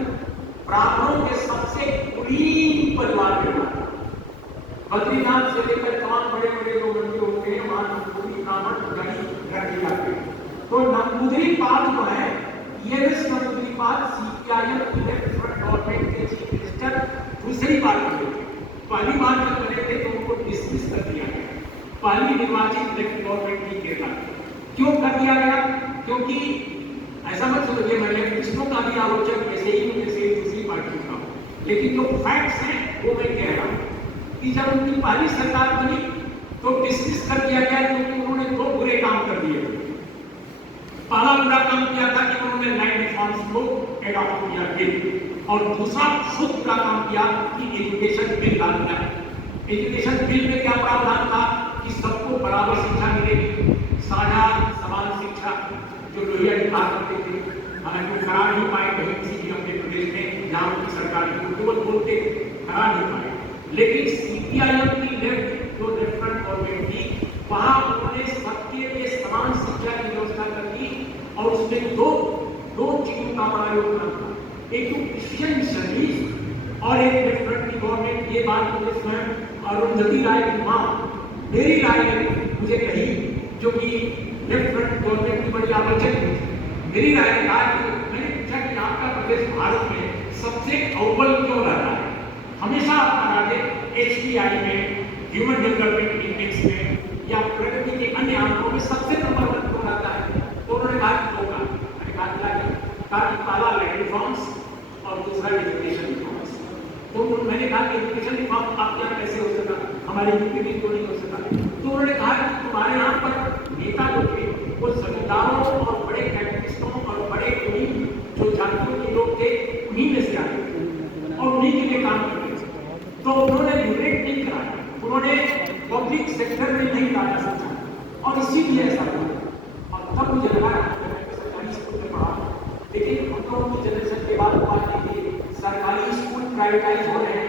ब्राह्मणों के सबसे कुलीन परिवार में हुआ। बद्रीनाथ से लेकर तमाम बड़े बड़े जो मंदिर होते हैं वहां नंबूदिरी ब्राह्मण गणित रखे जाते हैं। तो नंबूदिरीपाद जो है, ईएमएस नंबूदिरीपाद सीपीआईएम गवर्नमेंट के चीफ मिनिस्टर दूसरी बार बने थे। पहली बार जब बने थे तो उनको डिसमिस कर दिया गया, पहली निर्वाचित गवर्नमेंट की केरला। क्यों कर दिया गया? क्योंकि ऐसा मत समझिए मैंने पिछलों का भी आलोचक ऐसे ही दूसरी पार्टी का, लेकिन जो फैक्ट्स हैं वो मैं कह रहा हूं कि जब उनकी पहली सरकार बनी तो डिसमिस कर दिया गया, क्योंकि उन्होंने दो बुरे काम कर दिए। पहला बुरा काम किया था कि उन्होंने लैंड रिफॉर्म्स को एडॉप्ट किया बिल, और दूसरा खुद बुरा काम किया कि एजुकेशन बिल ला दिया। एजुकेशन बिल में क्या प्रावधान था कि सबको बराबर शिक्षा मिलेगी, साझा समान शिक्षा, जो लोहिया जी कहा करते थे। हालांकि करा नहीं पाए कहीं किसी भी अपने प्रदेश में, जहां उनकी सरकार बोलते करा नहीं पाए, लेकिन सीपीआईएम की लेफ्ट जो डिफरेंट गवर्नमेंट थी, वहां उन्होंने सबके लिए समान शिक्षा की व्यवस्था कर दी, और उसमें दो चीजों का बड़ा योगदान था। एक तो क्रिश्चियन मिशनरीज और एक डिफरेंट की गवर्नमेंट। ये बात मुझे स्वयं अरुंधति राय की मां मेरी राय ने मुझे कही, जो कि डिफरेंट गवर्नमेंट की बड़ी आलोचक थी। मेरी राय ने कहा कि मैंने पूछा कि आपका प्रदेश भारत में सबसे अव्वल क्यों रहा है? हमेशा आपका राज्य एचपीआई में, ह्यूमन डेवलपमेंट इंडेक्स में या प्रगति के अन्य आंकड़ों में सबसे नंबर 1 क्यों रहता है? तो उन्होंने कहा कि दो काम। मैंने कहा कि पहला लैंड रिफॉर्म्स और दूसरा एजुकेशन रिफॉर्म्स। तो मैंने कहा कि एजुकेशन रिफॉर्म आप क्या कैसे हो सका, हमारे यूपी में क्यों नहीं हो सका? तो उन्होंने कहा कि तुम्हारे यहाँ पर नेता जो थे वो जमींदारों और बड़े कैपिटलिस्टों और बड़े जो जातियों के लोग थे, उन्हीं में से आए थे और उन्हीं के लिए काम करते थे। तो उन्होंने लिबरेट नहीं कराया, उन्होंने पब्लिक सेक्टर में नहीं लाया सोचा, और इसीलिए ऐसा हुआ। और तब मुझे लगा सरकारी स्कूल में पढ़ा, लेकिन हम लोगों की जनरेशन के बाद बात की सरकारी स्कूल प्राइवेटाइज हो रहे हैं।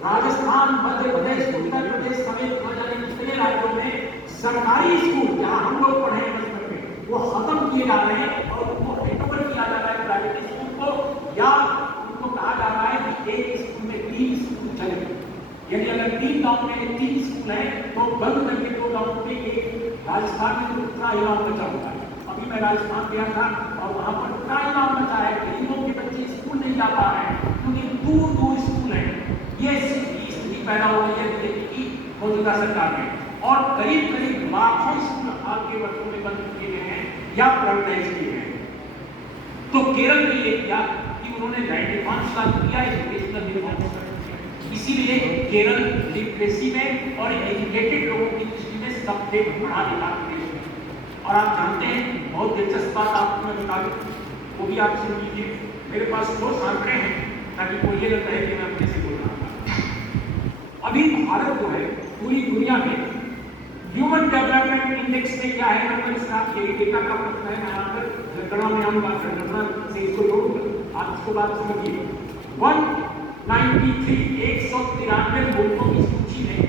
राजस्थान, मध्य प्रदेश, उत्तर प्रदेश समेत न जाने कितने राज्यों में सरकारी स्कूल जहां हम लोग पढ़े हैं बचपन में, वो खत्म किए जा रहे हैं और उनको हैंडओवर किया जा रहा है प्राइवेट स्कूल को, या उनको कहा जा रहा है कि एक स्कूल में 3 स्कूल चले। यानी अगर 3 गांव में 3 स्कूल है तो बंद करके 2 गांव में एक। राजस्थान में तो उतना इनाम बचा हुआ है। अभी मैं राजस्थान गया था और वहां पर उतना इनाम बचा है, गरीबों के बच्चे स्कूल नहीं जा पा रहे हैं क्योंकि दूर दूर स्कूल है। ये स्थिति पैदा हो रही है बीजेपी की मौजूदा सरकार में, और करीब करीब लाखों स्कूल आपके वर्षों में बंद किए गए हैं या प्राइवेटाइज किए गए हैं। तो केरल में ये किया कि उन्होंने लैंड रिफॉर्म्स लागू किया, एजुकेशनल रिफॉर्म्स किया। इसीलिए केरल लिटरेसी में और एजुकेटेड लोगों की दृष्टि में सबसे बड़ा लिखा प्रदेश है। और आप जानते हैं, बहुत दिलचस्प बात आपको मैं बता दूं, वो भी आप सुन लीजिए। मेरे पास 2 आंकड़े हैं ताकि कोई ये न कहे कि मैं अपने से बोल रहा हूं। अभी भारत जो है पूरी दुनिया में ह्यूमन डेवलपमेंट इंडेक्स में क्या है, नंबर इसका डेटा का प्रश्न है। मैं आकर गणना में आऊंगा, गणना से इसको जोड़ूंगा, आप इसको बात समझिए। 193 मुल्कों की सूची में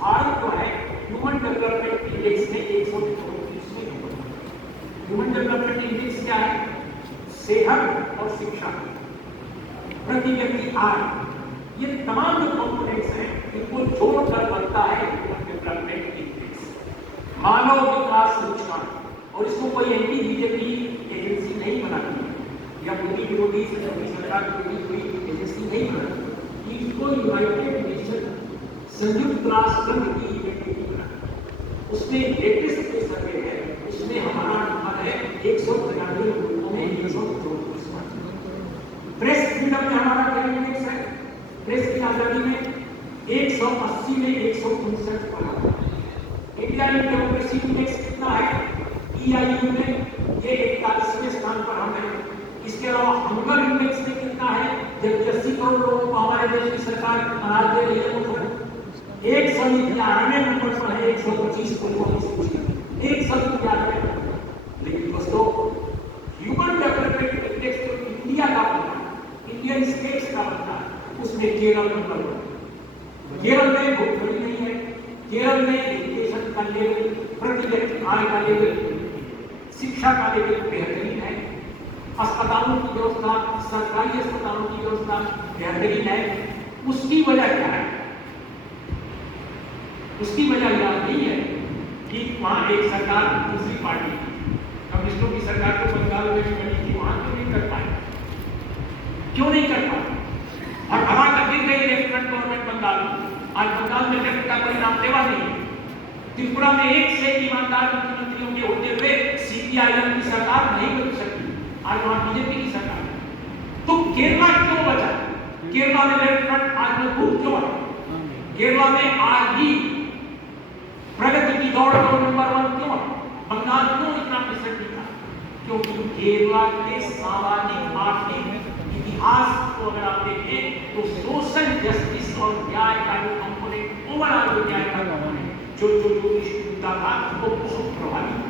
भारत जो है ह्यूमन डेवलपमेंट इंडेक्स में 134वें नंबर पर। ह्यूमन डेवलपमेंट इंडेक्स क्या है? सेहत और शिक्षा। प्रति व्यक्ति आय, ये तमाम जो कंपोनेंट्स हैं इनको जोड़कर बनता है डेवलपमेंट इंडेक्स, मानव विकास सूचकांक। और इसको कोई एंटी बीजेपी एजेंसी नहीं बनाती या मोदी विरोधी सरकार विरोधी कोई एजेंसी नहीं बनाती, इसको यूनाइटेड नेशन संयुक्त राष्ट्र संघ की इवेंट बनाती। उसमें लेटेस्ट जो सर्वे है उसमें हमारा नंबर है 193 मुल्कों में 134। प्रेस फ्रीडम में हमारा क्या इंडेक्स है, प्रेस की आजादी में 180 में 159 पर। इंडिया में डेमोक्रेसी इंडेक्स कितना है, EIU में ये 41वें स्थान पर हम हैं। इसके अलावा हंगर इंडेक्स में कितना है, जब 80 करोड़ लोगों को हमारे देश की सरकार अनाज दे रही है वो 191 नंबर पर है, 125 को 191। लेकिन दोस्तों ह्यूमन डेवलपमेंट इंडेक्स जो इंडिया का बनता है, इंडियन स्टेट्स का बनता है, उसमें केरल नंबर 1। केरल में भूखमरी नहीं है, केरल में एजुकेशन का लेवल, प्रति व्यक्ति आय का लेवल, शिक्षा का लेवल बेहतरीन है, अस्पतालों की व्यवस्था, सरकारी अस्पतालों की व्यवस्था बेहतरीन है। उसकी वजह क्या है, उसकी वजह यह नहीं है कि वहां एक सरकार दूसरी पार्टी, कम्युनिस्टों की सरकार तो बंगाल में भी बनी थी, वहां क्यों नहीं कर पाए, क्यों नहीं कर पाए? और हवा का गिर गई लेफ्टिनेंट गवर्नमेंट बंगाल में। आज बंगाल में लेफ्ट का कोई नाम लेवा नहीं है। त्रिपुरा में एक से ईमानदार मुख्यमंत्रियों के होते हुए CPIM की सरकार नहीं बन सकती, आज वहां बीजेपी की सरकार है। तो केरला क्यों बचा, केरला में लेफ्ट फ्रंट आज मजबूत क्यों है, केरला में आज भी प्रगति की दौड़ में नंबर 1 क्यों है, बंगाल क्यों इतना पिछड़ था? क्योंकि केरला के सामाजिक आर्थिक इतिहास को अगर आप देखें तो सोशल जस्टिस और न्याय का जो कंपोनेंट, ओवरऑल जो न्याय का कंपोनेंट जो मुद्दा था वो बहुत प्रभावी था।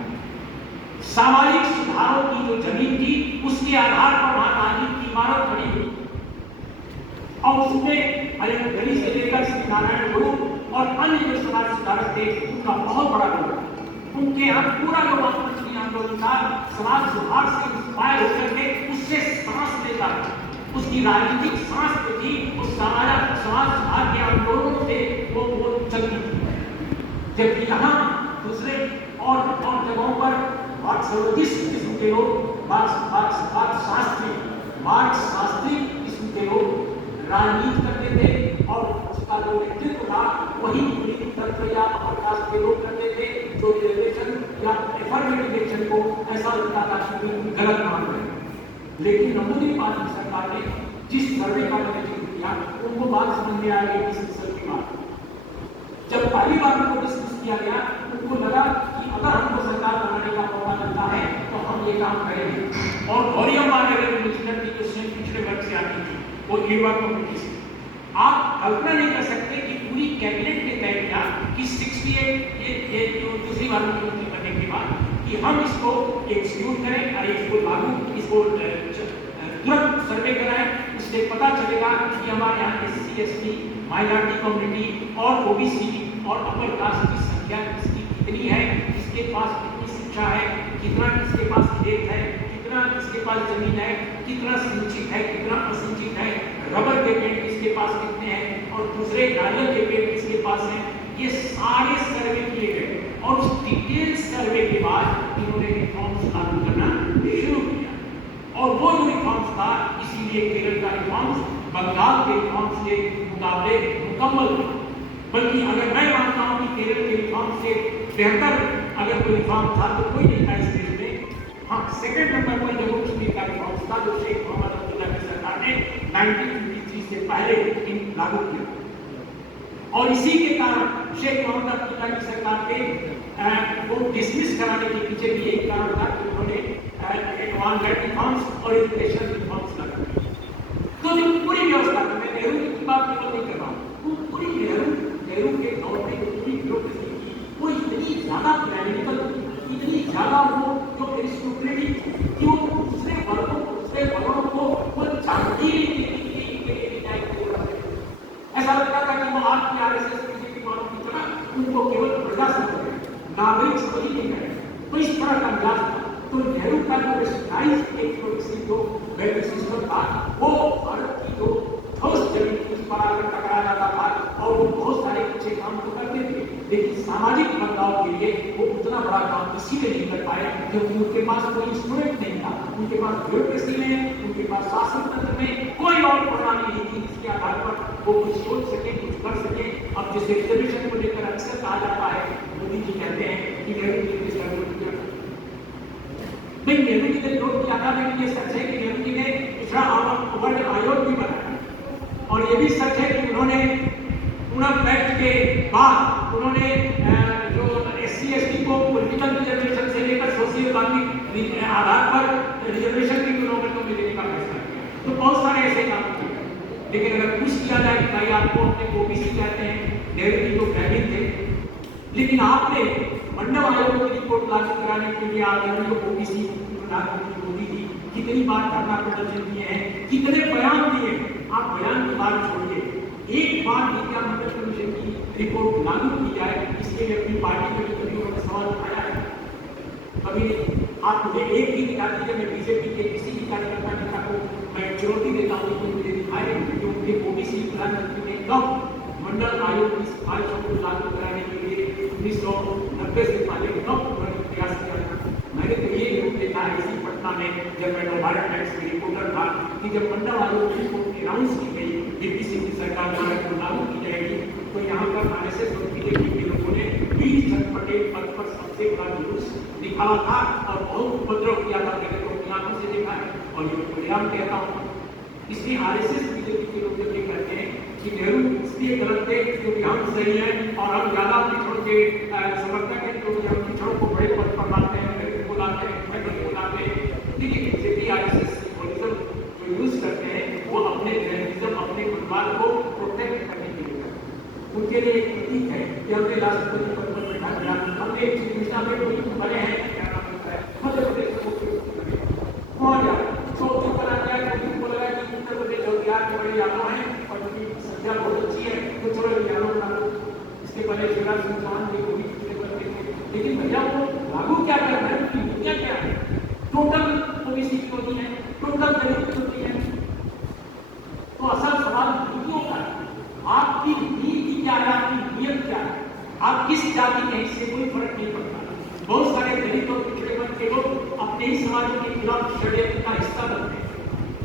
सामाजिक सुधारों की जो जमीन थी उसके आधार पर वहां राजनीति की इमारत बनी हुई और उसमें गली से लेकर श्री नारायण गुरु और अन्य जो समाज सुधारक थे उनका बहुत बड़ा रोल था। उनके यहाँ पूरा जो वामपंथी आंदोलन था समाज सुधार से इंस्पायर होकर के उससे सांस लेता था, उसकी राजनीतिक सांस जो थी उस समाज सुधार के आंदोलनों से वो चलती थी। जबकि यहाँ दूसरे और जगहों पर मार्क्सवादी किस्म के लोग, मार्क्सशास्त्री किस्म के लोग राजनीति करते थे और उसका जो नेतृत्व था वही पूरी तत्व या अवकाश के लोग करते थे, जो रिजर्वेशन या एफर्मेटिव को ऐसा लगता था कि गलत मान रहे। लेकिन नमूने पार्टी सरकार ने जिस सर्वे का नेतृत्व किया उनको बात समझ में आ गई इस मिसल की बात। जब पहली बार उनको डिस्कस किया गया उनको लगा कि अगर हमको सरकार बनाने का मौका मिलता है तो हम ये काम करेंगे। और गौरी अम्मा मिनिस्टर की क्वेश्चन पिछले वर्ग से आती थी, वो युवा कमेटी से। आप कल्पना नहीं कर सकते कि पूरी कैबिनेट ने तय किया कि 68 ये दूसरी बार मुख्यमंत्री बनने के बाद कि हम इसको एग्जीक्यूट करें और इसको लागू, इसको तुरंत सर्वे कराएं, उससे पता चलेगा कि हमारे यहाँ SC ST माइनॉरिटी कम्युनिटी और OBC और अपर कास्ट की संख्या किसकी कितनी है, किसके पास कितनी शिक्षा है, कितना किसके पास खेत है, कितना किसके पास जमीन है, कितना सिंचित है, कितना असिंचित है, रबर के पेड़ किसके पास कितने हैं और दूसरे नारियल के पेड़ किसके पास हैं। ये सारे सर्वे किए गए और उस डिटेल सर्वे के बाद इन्होंने रिफॉर्म्स लागू करना शुरू किया और वो जो रिफॉर्म्स था, इसीलिए केरल का रिफॉर्म्स बंगाल के रिफॉर्म्स के मुकाबले मुकम्मल था। बल्कि अगर मैं मानता हूं कि केरल के रिफॉर्म से बेहतर अगर कोई रिफॉर्म था तो कोई नहीं था इस देश में। हाँ, सेकंड नंबर पर जम्मू कश्मीर का रिफॉर्म था जो शेख मोहम्मद अब्दुल्ला की सरकार ने 1953 से पहले लागू किया और इसी के कारण शेख मोहम्मद अब्दुल्ला की सरकार के वो डिसमिस कराने के पीछे भी एक कारण था कि उन्होंने एनवायरमेंट रिफॉर्म्स और एजुकेशन रिफॉर्म्स लगाए। तो जो पूरी व्यवस्था, मैं नेहरू की बात केवल नहीं कर रहा हूँ, पूरी नेहरू के दौर में पूरी ब्यूरोक्रेसी की वो इतनी ज्यादा प्लानिकल, इतनी ज्यादा वो जो एरिस्टोक्रेटिक कि वो दूसरे वर्गों को वो जानती ऐसा लगता था कि वो आपकी RSS बीजेपी वालों की तरह उनको केवल प्रजा समझ नागरिक समझ नहीं करे, तो इस तरह का मिजाज था। तो नेहरू का जो रेस्टाइज एक जो वैल्यू सिस्टम था वो भारत की जो ठोस जमीन उस पर आकर टकरा जाता था और वो बहुत सारे अच्छे काम तो करते थे, लेकिन सामाजिक बदलाव के लिए वो उतना बड़ा काम इसीलिए नहीं कर पाए क्योंकि उनके पास कोई इंस्ट्रूमेंट नहीं था, उनके पास ब्यूरोक्रेसी में, उनके पास शासन तंत्र में कोई और प्रणाली नहीं थी जिसके आधार पर वो कुछ सोच सके, कुछ कर सके। अब जिस रिजर्वेशन को लेकर अक्सर कहा जाता है, मोदी जी कहते हैं कि नेहरू जी ने इसका विरोध किया। नहीं, नेहरू जी ने विरोध किया था, लेकिन ये सच है कि नेहरू जी ने पिछड़ा वर्ग आयोग भी बनाया और ये भी सच है कि उन्होंने पुनः एक्ट के बाद उन्होंने जो SC/ST को पॉलिटिकल रिजर्वेशन से लेकर सोशियो इकोनॉमिक आधार पर रिजर्वेशन भी उन्होंने को मिलने का फैसला किया। तो बहुत सारे ऐसे काम किए, लेकिन अगर पूछ किया जाए कि भाई आपको अपने OBC कहते हैं, नेहरू जी तो कैबिन थे, लेकिन आपने मंडल आयोग की रिपोर्ट लागू कराने के लिए आपने OBC प्रधानमंत्री मोदी जी कितनी बार धरना प्रदर्शन किए हैं, कितने बयान दिए। आप बयान की बात छोड़िए, एक बार विद्या मंडल कमीशन की रिपोर्ट लागू की जाए, इसके लिए अपनी पार्टी में भी कभी उन्होंने सवाल उठाया है? कभी आप मुझे एक ही दिखा दीजिए, मैं बीजेपी के किसी भी कार्यकर्ता नेता को मैं चुनौती देता हूँ कि मुझे दिखाए कि उनके OBC प्रधानमंत्री ने कब मंडल आयोग की सिफारिशों को लागू कराने के लिए 1990 से पहले कब उन्होंने प्रयास किया था। मैंने तो ये रूप देखा है इसी पटना में, जब मैं नवभारत टाइम्स में रिपोर्टर था, कि जब मंडल आयोग की रिपोर्ट अनाउंस की गई कि किसी की सरकार द्वारा लागू की जाएगी, तो यहाँ पर RSS और BJP के लोगों ने 20 जन पटेल पद पर सबसे बड़ा जुलूस निकाला था और बहुत उपद्रव किया था। मैंने तो अपनी आंखों से देखा है और ये परिणाम कहता हूँ। इसलिए RSS BJP के लोग जब ये कहते हैं कि नेहरू इसलिए गलत थे क्योंकि हम सही हैं और हम ज्यादा पिछड़ों के समर्थक हैं, क्योंकि हम पिछड़ों को बड़े पद पर लाते हैं, बुलाते हैं, बुलाते हैं। देखिए बीजेपी RSS सिंबोलिज्म जो यूज करते हैं वो अपने नेशनलिज्म, अपने परिवार को प्रोटेक्ट करने के लिए करते हैं। उनके लिए एक प्रतीक है कि हमने राष्ट्रपति पद पर बैठा दिया, हमने एक दिशा में कोई बने हैं, क्या नाम होता है, मध्य प्रदेश को कौन यार चौथी बना दिया, क्योंकि बोल रहा है कि उत्तर प्रदेश और बिहार के बड़े यादव हैं और उनकी संख्या बहुत अच्छी है, तो चलो यादव बना लो। इसके पहले शिवराज सिंह चौहान जी को भी पिछले बनते थे, लेकिन भैया वो लागू क्या करना है, उनकी नीतियां क्या है? टोटल OBC की होती है, टोटल दलित की होती है। तो असल सवाल नीतियों का है, आपकी नीति क्या है, आपकी नियत क्या है, आप किस जाति के हैं, इससे कोई फर्क नहीं पड़ता। बहुत सारे दलित और पिछड़े वर्ग के लोग अपने ही समाज के खिलाफ षड्यंत्र का हिस्सा बनते हैं,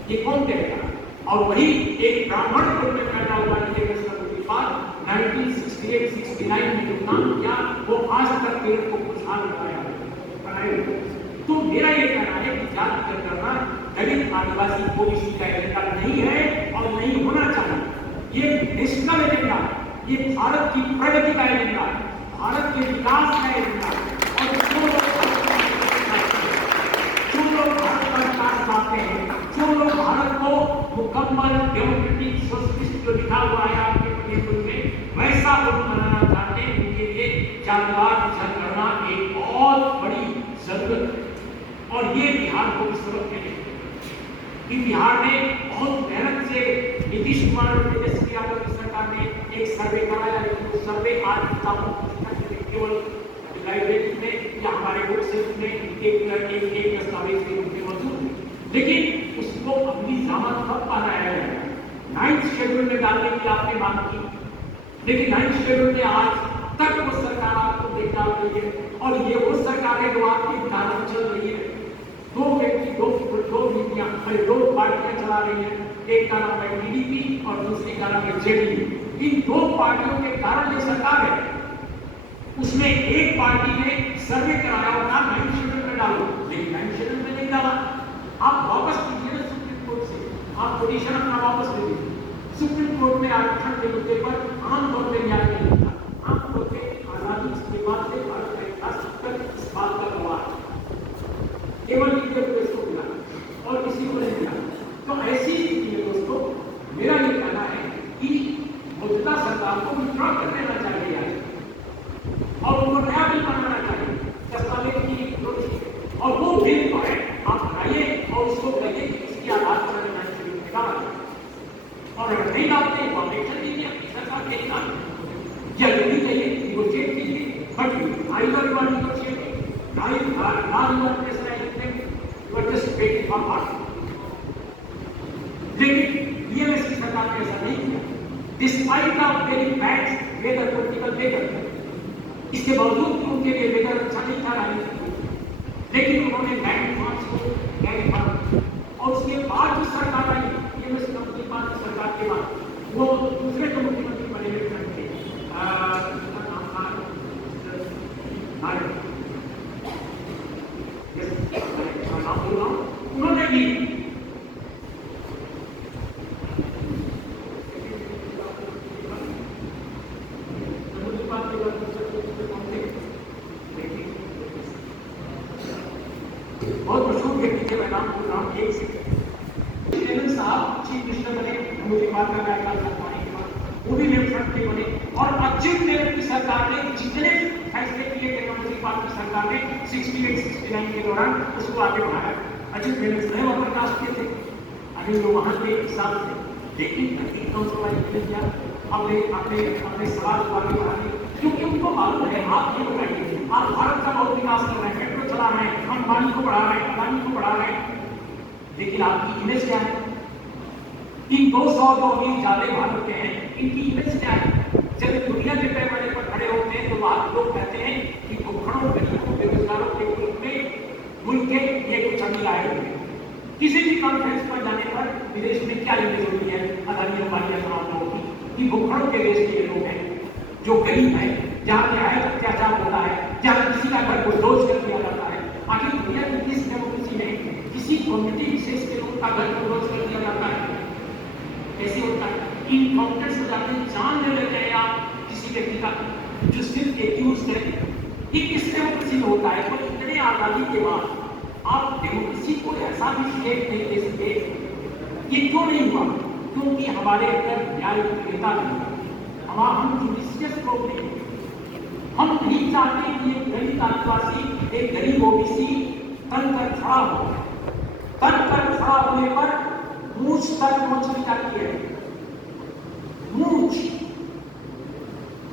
ये कौन कहेगा? और वही एक ब्राह्मण कुल में पैदा हुआ के बाद 1968-69 में जो काम किया वो आज तक पेड़ को खुशहाल बनाया। तो मेरा ये कहना है कि जाति का करना दलित आदिवासी OBC का एजेंडा नहीं है और नहीं होना चाहिए। ये नेशनल एजेंडा, ये भारत की प्रगति का एजेंडा, भारत के विकास का एजेंडा। और जो लोग भारत का विकास चाहते हैं, जो लोग भारत को मुकम्मल डेमोक्रेटिक सोशलिस्ट जो लिखा हुआ है आपके परिवर्तन में वैसा लोग बनाना चाहते हैं, उनके लिए जातिवाद जनगणना एक बहुत बड़ी जरूरत है। और ये बिहार को इस तरफ नहीं कि बिहार में बहुत मेहनत से नीतीश कुमार और तेजस्वी यादव की सरकार ने एक सर्वे कराया, लेकिन सर्वे आज केवल लाइब्रेरी में या हमारे बुक सेल्फ में एक दस्तावेज के रूप में मौजूद है, लेकिन उसको अपनी जमानत कब बनाया गया? 9th शेड्यूल में डालने की आपने मांग की, लेकिन 9th शेड्यूल में आज तक वो सरकार आपको देख डाल रही है। और ये वो सरकार है जो आपकी विधान चल रही है। दो व्यक्ति दो नीतियां दो पार्टियां चला रही हैं, एक का नाम है TDP और दूसरी का नाम है JDU। इन दो पार्टियों के कारण जो सरकार है उसमें एक पार्टी ने सर्वे कराया और कहा 9th शेड्यूल में डालो, लेकिन 9th शेड्यूल में नहीं डाला। आप वापस कीजिए ना सुप्रीम कोर्ट से, आप पिटीशन अपना वापस ले लीजिए। सुप्रीम कोर्ट में आरक्षण के मुद्दे पर आमतौर पर न्याय नहीं होता, आमतौर पर आजादी के बाद से भारत का इतिहास तक इस बात का गवाह केवल इंडियन प्रेस को मिला और किसी को नहीं मिला। तो ऐसी स्थिति में दोस्तों मेरा ये कहना है कि मौजूदा सरकार को विड्रॉ कर देना चाहिए और उनको नया बिल बनाना चाहिए, दस्तावेज की और वो बिल जो है आप बनाइए और उसको कहिए कि इसके आधार पर निकाल और अगर नहीं डालते तो आप एक्शन दीजिए अपनी सरकार के खिलाफ या यदि चाहिए निगोशिएट कीजिए, but I don't want negotiate, लेकिन रियल ने ऐसा नहीं किया, despite of very bad weather, political weather, इसके बावजूद भी उनके लिए वेदर अच्छा नहीं था राजनीति, लेकिन उन्होंने लैंड मार्च को लैंड मारा। और उसके बाद जो सरकार आई, ये मैं समझती पार्टी सरकार के बाद, वो दूसरे जो मुख्यमंत्री बने हुए थे, उन्होंने भी बहुत मशहूर व्यक्ति थे, मैं नाम बोल रहा हूँ, एक सेकंड साहब चीफ मिनिस्टर बने, मुझे बात का कार्यकाल करवाने के बाद वो भी लेफ्ट फ्रंट के बने। और अच्युत देव की सरकार ने जितने फैसले किए थे कम्युनिस्ट पार्टी की सरकार ने 68-69 के दौरान उसको आगे बढ़ाया। अच्युत देव स्वयं अपने कास्ट के थे, अभी वो वहां के हिसाब से, लेकिन अपने समाज को आगे बढ़ाने, क्योंकि उनको मालूम है आप ये बताइए, आप भारत का बहुत विकास कर रहे हैं, मेट्रो चला रहे हैं, हम पानी को बढ़ा रहे हैं, अदानी को बढ़ा रहे हैं, लेकिन आपकी इमेज क्या है? इन 200 अमीर जाले भारत के हैं, इनकी इमेज क्या है? जब दुनिया के पैमाने पर खड़े होते हैं तो वहां लोग कहते हैं कि भूखड़ों, गरीबों, बेरोजगारों के ग्रुप में मुल्क के ये कुछ अमीर आए हुए हैं। किसी भी कॉन्फ्रेंस पर जाने पर विदेश में क्या इमेज होती है अदानी अंबानी तमाम लोगों की, कि भूखड़ों के देश के लोग हैं, जो गरीब है, जहाँ पे आए अत्याचार होता है, जहाँ किसी का घर को डोज कर दिया जाता है। आखिर दुनिया की किस डेमोक्रेसी में किसी कम्युनिटी विशेष के लोग का घर को डोज कर दिया जाता है? कैसे होता है? इन कॉन्फ्रेंस में जाते जान ले लेते हैं आप किसी व्यक्ति का जो सिर्फ एक्यूज है, ये किस डेमोक्रेसी में होता है? और इतने आजादी के बाद आप डेमोक्रेसी को ऐसा भी शेप नहीं दे सके। ये क्यों नहीं हुआ? क्योंकि हमारे अंदर न्याय प्रियता नहीं, हम जुडिशियस लोग नहीं, हम नहीं चाहते कि एक गरीब आदिवासी, एक गरीब ओबीसी तन पर खड़ा हो। तन पर खड़ा होने पर मूंछ तक पहुंचनी जाती है, मूंछ।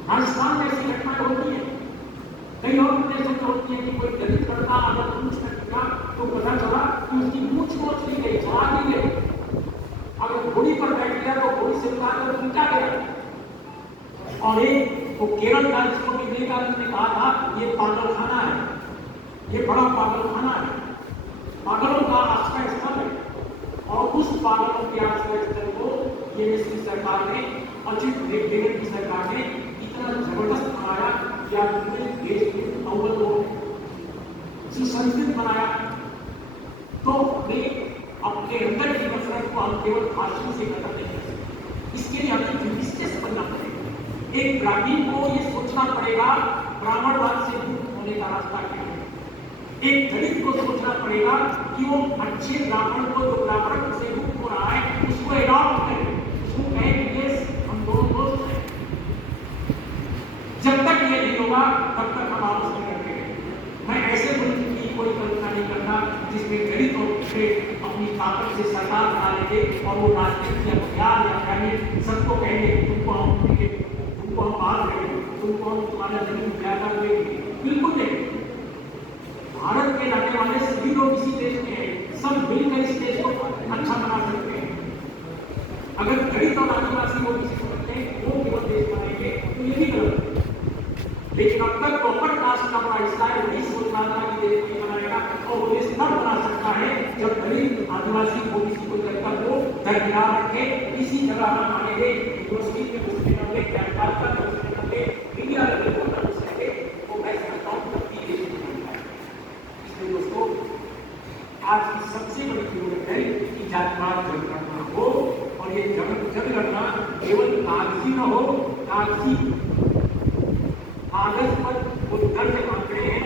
राजस्थान में ऐसी घटनाएं होती है, कई और प्रदेशों में होती है कि कोई दलित लड़का अगर मूंछ तक गया तो पता चला कि उसकी मूंछ पहुंच नहीं गई, चला नहीं गई। अगर घोड़ी पर बैठ गया तो घोड़ी से उतार कर पीटा गया। और एक वो केरल का, जिसको विवेकानंद ने कहा था ये पागल खाना है, ये बड़ा पागल खाना है, पागलों का आश्रय स्थल है। और उस पागलों के आश्रय स्थल को ये सरकार ने, अच्युत देव की सरकार ने इतना जबरदस्त बनाया कि आज पूरे देश के अव्वल लोग सुसंस्कृत बनाया। तो अपने अंदर की नफरत को हम केवल भाषण से खत्म नहीं कर सकते, इसके लिए हमें जुडिशियस बनना पड़ेगा। एक ग्रामीण को ये सोचना पड़ेगा ब्राह्मणवाद से मुक्त होने का रास्ता क्या है। एक दलित को सोचना पड़ेगा कि वो अच्छे ब्राह्मण को, जो ब्राह्मण से मुक्त हो रहा है, उसको एडॉप्ट करें, उसको कहें कि हम दोनों दोस्त हैं। जब तक ये नहीं होगा तब तक हम आपस में करते हैं। मैं ऐसे मुल्क की कोई कल्पना नहीं करता जिसमें गरीब और पिछड़े अपनी ताकत से सरकार बना लेंगे और वो राजनीतिक या बख्तियार या ग्रामीण सबको कहेंगे तुमको हम बात करेंगे, तुमको हम तुम्हारा जमीन ज्यादा देंगे। बिल्कुल नहीं। भारत के रहने वाले सभी लोग इसी देश में हैं, सब मिलकर इस देश को अच्छा बना सकते हैं। अगर दलित और आदिवासी लोग इसे समझते हैं वो केवल देश बनाएंगे तो ये भी गलत है। लेकिन अब तक प्रॉपर कास्ट का बड़ा हिस्सा है, वही सोच रहा था कि देश नहीं बनाएगा, और वो देश तब बना सकता है जब दलित आदिवासी ओबीसी को लेकर वो दरकिनार रखे, इसी जगह पर मानेंगे यूनिवर्सिटी में घुसने लगे, व्यापार पर घुसने लगे, मीडिया लगे पर घुसने, वो मैं समझता हूँ तब भी देश नहीं बनता है। इसलिए दोस्तों आज की सबसे बड़ी जरूरत है कि जातिवाद जंग करना हो, और ये जंग करना केवल कागजी न हो, कागजी कागज पर वो दर्ज आंकड़े हैं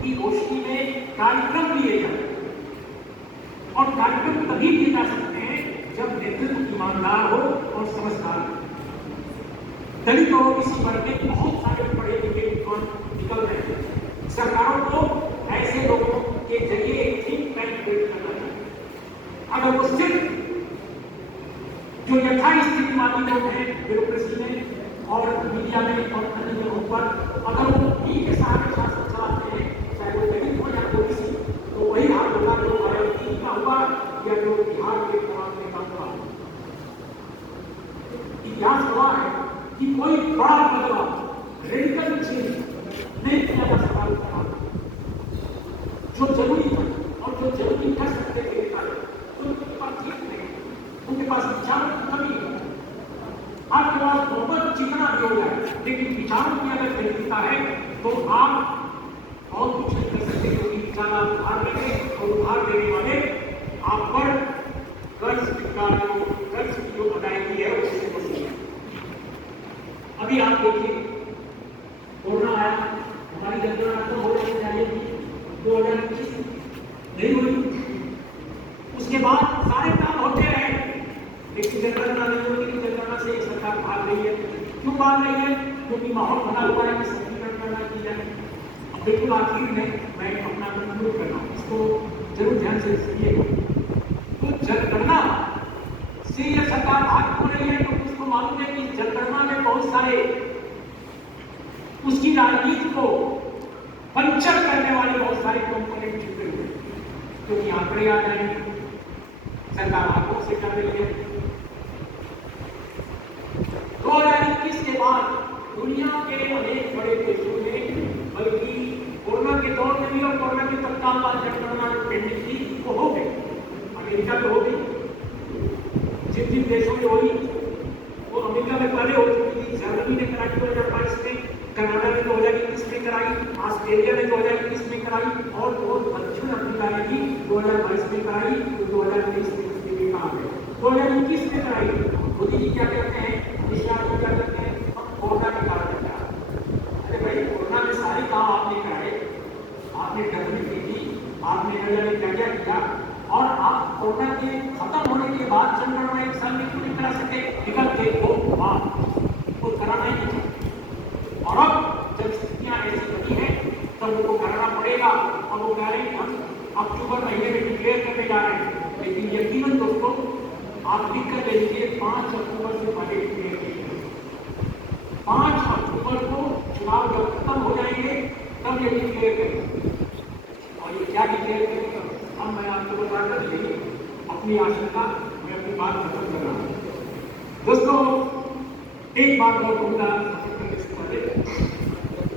कि रोशनी में कार्यक्रम लिए जाए, और कार्यक्रम तभी लिए जा सकते हैं जब नेतृत्व ईमानदार हो और समझदार हो। दलित और किसी वर्ग के बहुत सारे पढ़े लिखे विद्वान निकल रहे हैं। सरकारों को ऐसे लोगों के जरिए एक थिंक टैंक बिल्ड करना चाहिए। अगर वो सिर्फ जो यथास्थितिवादी लोग हैं ब्यूरोक्रेसी में और मीडिया में और अन्य जगहों पर, अगर वो उन्हीं के सहारे शासन चलाते हैं, चाहे वो दलित हो या ओबीसी, तो वही हाल होगा जो मायावती का हुआ या जो बिहार के तमाम नेताओं का। बड़ा बदलाव, रेडिकल चेंज नहीं किया जा सका जो जरूरी था और जो जरूरी कर सकते थे तो उनके पास ठीक नहीं, उनके पास विचारों की कमी है। आपके पास बहुत चिकना भी हो जाए, लेकिन विचारों की अगर विविधता है तो आप बहुत कुछ कर सकते हैं, क्योंकि विचार आप उधार लेंगे और उधार देने वाले आप पर कर्ज की जो अदायगी है उससे बची है। अभी आप देखिए, कोरोना आया, हमारी जनगणना तो हो जानी चाहिए थी 2021 नहीं हुई, उसके बाद सारे काम होते रहे, लेकिन जनगणना नहीं होती। जनगणना से एक सरकार भाग रही है। क्यों भाग रही है? क्योंकि माहौल बना हुआ है कि सबकी जनगणना की जाए। अब बिल्कुल आखिर में मैं अपना कंक्लूड कर रहा हूँ, इसको जरूर ध्यान से सुनिए। तो जनगणना से यह सरकार भाग क्यों रही है? तो उसको मालूम है कि जनगणना में बहुत सारे उसकी राजनीति को पंचर करने वाले बहुत सारे कंपोनेंट छुपे हुए, क्योंकि आंकड़े आ जाएंगे, सरकार आंकड़ों से कर रही है। 2021 के बाद दुनिया के अनेक बड़े देशों ने, बल्कि कोरोना के दौर में भी और कोरोना के तत्काल बाद जनगणना जो पेंडिंग थी वो हो गई। अमेरिका में हो गई, जिन देशों में हुई वो अमेरिका में पहले हो चुकी थी। जर्मनी ने कराई 2022 में, कनाडा ने 2021 में कराई, ऑस्ट्रेलिया ने 2021 में कराई और दक्षिण अफ्रीका ने भी 2022 में कराई, तो 2023 में उसके कहा गया 2021 में कराई। मोदी जी क्या कहते हैं, निशान को क्या कहते हैं, कोरोना के कारण क्या? अरे भाई, कोरोना में सारे काम आपने कराए, आपने डरने की थी, आपने न जाने क्या क्या किया, और आप कोरोना के खत्म होने के बाद जनगणना एक साल में क्यों नहीं करा सकते? विकल्प देखो, वो कराना ही नहीं। और अब जब स्थितियां ऐसी बनी है तब उनको करना पड़ेगा, और वो कह रहे हैं हम अक्टूबर महीने में डिक्लेयर करने जा रहे हैं। लेकिन यकीनन दोस्तों, आप लिख कर ले लीजिए, 5 अक्टूबर से पहले डिक्लेयर कीजिए। 5 अक्टूबर को चुनाव जब खत्म हो जाएंगे तब ये डिक्लेयर करेंगे। और ये क्या डिक्लेयर करेंगे हम मैं आपको बता कर देंगे। अपनी आशंका मैं अपनी बात खत्म कर रहा हूँ। दोस्तों, एक बात मैं कहूँगा,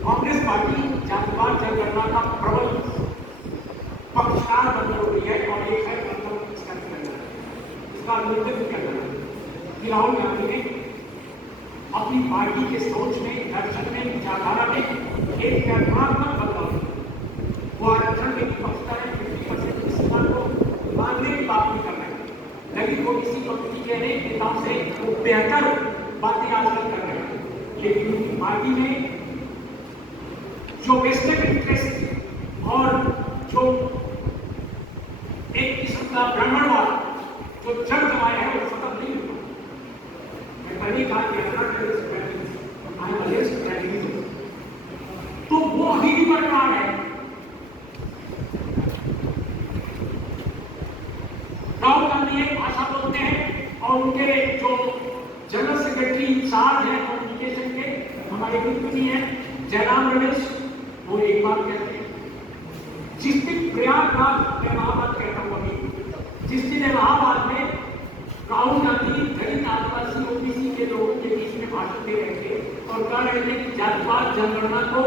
कांग्रेस पार्टी जातिवाद जनगणना का प्रबल पक्षकार बन रही है, और एक है मतलब इसका करना, इसका नेतृत्व करना कि राहुल गांधी ने अपनी पार्टी के सोच में, दर्शन में, विचारधारा में एक व्यापक बदलाव। वो आरक्षण के पक्षता है, 50% की सीमा को मांगने की बात नहीं कर रहे हैं, लेकिन वो किसी कंपनी के अनेक नेताओं से वो बेहतर बातें आजकल कर रहे हैं। लेकिन उनकी पार्टी में जो वेस्टेड इंटरेस्ट और जो एक किस्म का ब्राह्मणवाद जो जड़ जमाया है वो खत्म नहीं हुआ। मैं पहले कहा कि तो वो अभी भी बरकरार है। राहुल गांधी एक भाषा बोलते हैं और उनके जो जनरल सेक्रेटरी इंचार्ज है कम्युनिकेशन के, हमारे मित्र भी हैं जयराम रमेश, वो एक बात कहते हैं। जिस दिन प्रयागराज, मैं इलाहाबाद कहता हूँ अभी, जिस दिन इलाहाबाद में राहुल गांधी दलित आदिवासी ओबीसी के लोगों के बीच में भाषण दे रहे थे और कह रहे थे कि जातिवाद जनगणना को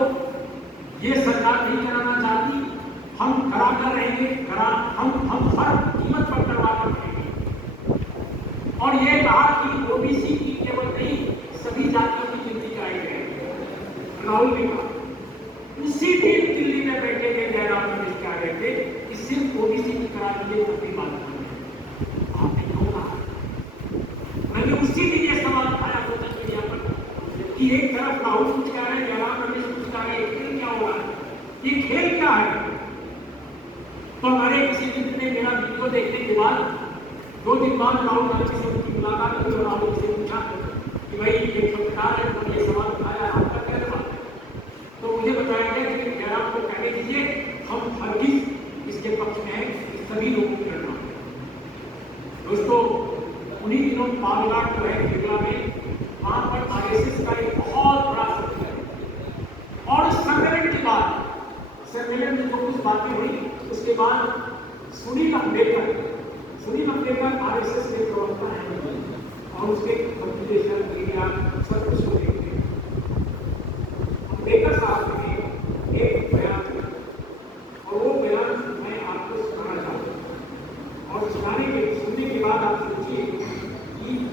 ये सरकार नहीं कराना चाहती, हम करा कर रहेंगे, हम हर कीमत पर करवा कर रहेंगे। और ये कहा कि ओबीसी की केवल नहीं, सभी जातियों की गिनती कराई जाएगी। राहुल ने कहा, उसी दिन दिल्ली में बैठे थे जयराम रमेश कह रहे थे कि सिर्फ ओबीसी की करा दीजिए, अपनी बात नहीं। आपने क्यों कहा? मैंने उसी दिन ये सवाल उठाया सोशल मीडिया पर कि एक तरफ राहुल कुछ कह रहे हैं, जयराम रमेश कुछ कह रहे हैं, खेल क्या हो रहा है? ये खेल क्या है? तो हमारे किसी मित्र ने मेरा वीडियो देखने के बाद 2 दिन बाद राहुल गांधी से उनकी मुलाकात हुई और राहुल से पूछा कि भाई एक पत्रकार है, तो ये सवाल उठाया, आपका क्या जवाब? तो मुझे बताया गया कि जयराम को कहने दीजिए, हम हरगिज इसके पक्ष में हैं कि सभी लोगों की गणना। दोस्तों, उन्हीं दिनों पालघाट जो है केरला में, वहां पर आरएसएस का एक बहुत बड़ा सम्मेलन है, और सम्मेलन के बाद, सम्मेलन में जो कुछ बातें हुई उसके बाद सुनील अंबेडकर आरएसएस के प्रवक्ता हैं और उसके कम्युनिकेशन मीडिया सब कुछ को देखते हैं।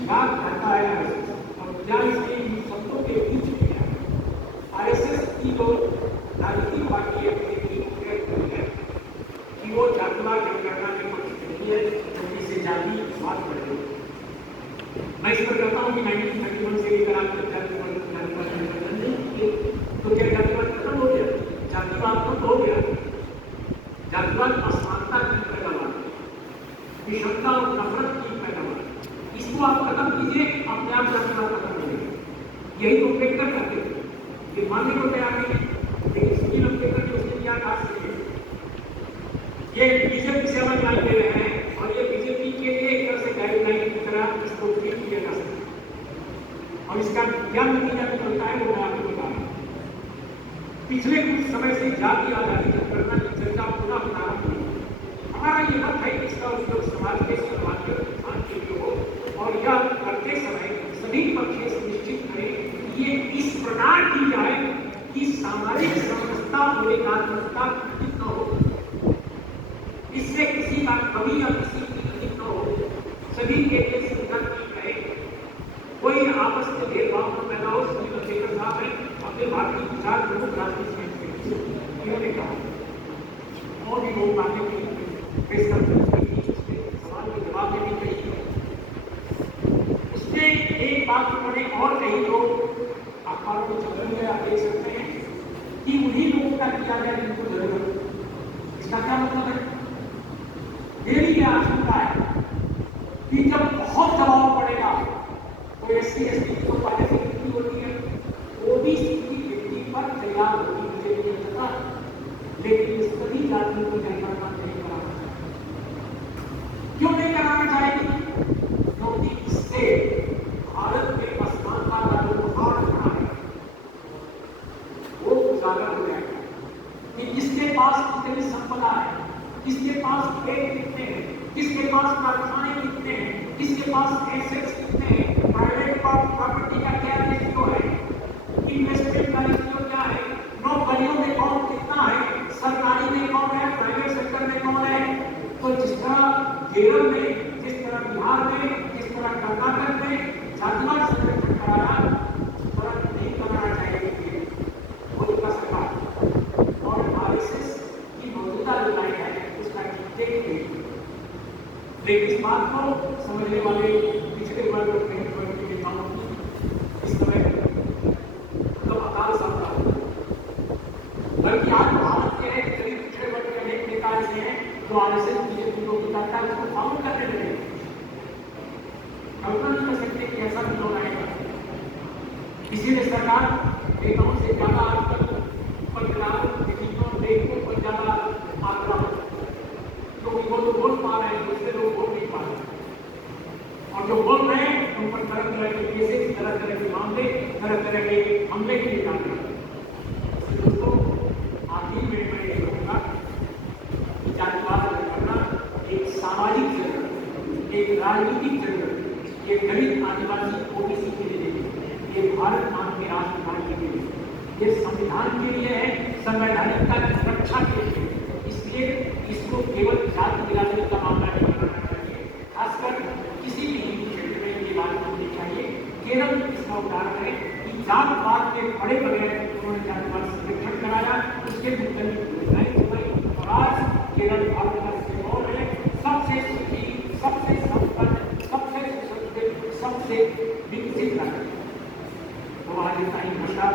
क्या करता है आरएसएस और क्या इसके इन शब्दों के बीच में है। आरएसएस की जो राजनीतिक पार्टी है कि वो जातिवाद जनगणना के पक्ष नहीं है, क्योंकि इससे जाति बात बढ़े। मैं इस पर कहता हूँ कि 1931 से लेकर आज तक जातिवाद तो क्या जातिवाद खत्म हो गया? जातिवाद तो हो गया। जातिवाद असमानता की पैदावार, विषमता और नफरत की पैदावार, इसको आप खत्म कीजिए, अपने आप जातिवाद खत्म हो जाएगा। यही तो अम्बेडकर करते थे, ये मानने को तैयार नहीं है, लेकिन सुनील अम्बेडकर ने उसने क्या कहा? ये बीजेपी 7 लाइन दे रहे हैं और ये बीजेपी के लिए एक तरह से गाइडलाइन की तरह इसको ट्रीट किया जा सकता है और इसका क्या नतीजा निकलता है वो मैं आपको बता रहा हूं। पिछले कुछ समय से जाति आधारित जनगणना की चर्चा पुनः प्रारंभ हुई। हमारा ये मत है कि इसका उपयोग समाज के सर्वांगीण उत्थान के लिए हो और यह करते समय सभी पक्ष सुनिश्चित करें कि ये इस प्रकार की जाए कि सामाजिक समरसता और एकात्मकता न हो, इससे किसी का कभी या किसी की गति न हो, सभी के लिए संगत की रहे, कोई आपस में भेदभाव न पैदा हो। सुनील अम्बेडकर साहब है अपने भारतीय विचार प्रमुख राजनीति इन्होंने कहा और भी लोग बातें की प्रेस कॉन्फ्रेंस की, सवाल के जवाब में भी कही। उसने एक बात उन्होंने और कही जो अखबारों को चल रही है, आप देख सकते हैं कि उन्हीं लोगों का किया गया जिनको जरूरत। इसका क्या मतलब है? मेरी यह आशंका है कि जब बहुत दबाव पड़ेगा तो एससी एसटी की तो पहले से स्थिति होती है, ओबीसी की व्यक्ति पर तैयार होगी, मुझे नहीं पता, लेकिन इस सभी जातियों को जनगणना नहीं कराना चाहिए। क्यों नहीं कराना चाहिए? क्योंकि इससे भारत में असमानता का जो पहाड़ बना है वो उजागर हो जाएगा कि किसके पास कितनी संपदा है, किसके पास खेत कितने हैं, किसके पास कारखाने कितने हैं, किसके पास एसेट्स कितने हैं, प्राइवेट प्रॉपर्टी का क्या रेशियो है, इन्वेस्टमेंट का रेशियो क्या है, नौकरियों में कौन कितना है, सरकारी में कौन है, प्राइवेट सेक्टर में कौन है। तो जिस तरह केरल में, जिस तरह बिहार में, जिस तरह कर्नाटक में जातिवाद संरक्षण कराया, उस तरह नहीं कराना चाहिए मौजूदा सरकार और आरएसएस की मौजूदा जो लाइन है उसका देखते। लेकिन इस बात को समझने वाले पिछड़े वर्ग और कहीं वर्ग के नेताओं की इस समय मतलब अकाल सामना हो, बल्कि आज भारत के करीब पिछड़े वर्ग के अनेक नेता ऐसे हैं जो आरएसएस बीजेपी को बताता है उसको फॉलो करने लगे। कल्पना नहीं कर सकते कि ऐसा भी होना है। इसीलिए सरकार नेताओं से ज्यादा आजकल बदलाव विधियों लेखों पर ज्यादा आग्रह, क्योंकि वो तो बोल पा रहे हैं, दूसरे लोग बोल नहीं पा रहे, और जो बोल रहे हैं उन पर तरह तरह के केसेस, तरह तरह के मामले, तरह तरह के हमले की निकाल रहे हैं। दोस्तों, आखिर में मैं ये कहूँगा कि जातिवाद करना एक सामाजिक जरूरत, एक राजनीतिक जरूरत, एक दलित आदिवासी ओबीसी के लिए, ये भारत नाम के राष्ट्र के लिए, ये संविधान के लिए है, संवैधानिकता की रक्षा के लिए। इसलिए इसको केवल जाति बिरादरी का मामला नहीं बनाना चाहिए, खासकर किसी भी हिंदू क्षेत्र में ये बात होनी चाहिए। केरल इसका उदाहरण है कि जातवाद के बड़े बगैर उन्होंने जातिवाद संरक्षण कराया, उसके मुख्तलिफ योजनाएं चलाई और आज केरल भारत का सिंबल है, सबसे सुखी, सबसे संपन्न, सबसे सुसज्जित, सबसे विकसित राज्य। तो आज इतना ही नमस्कार।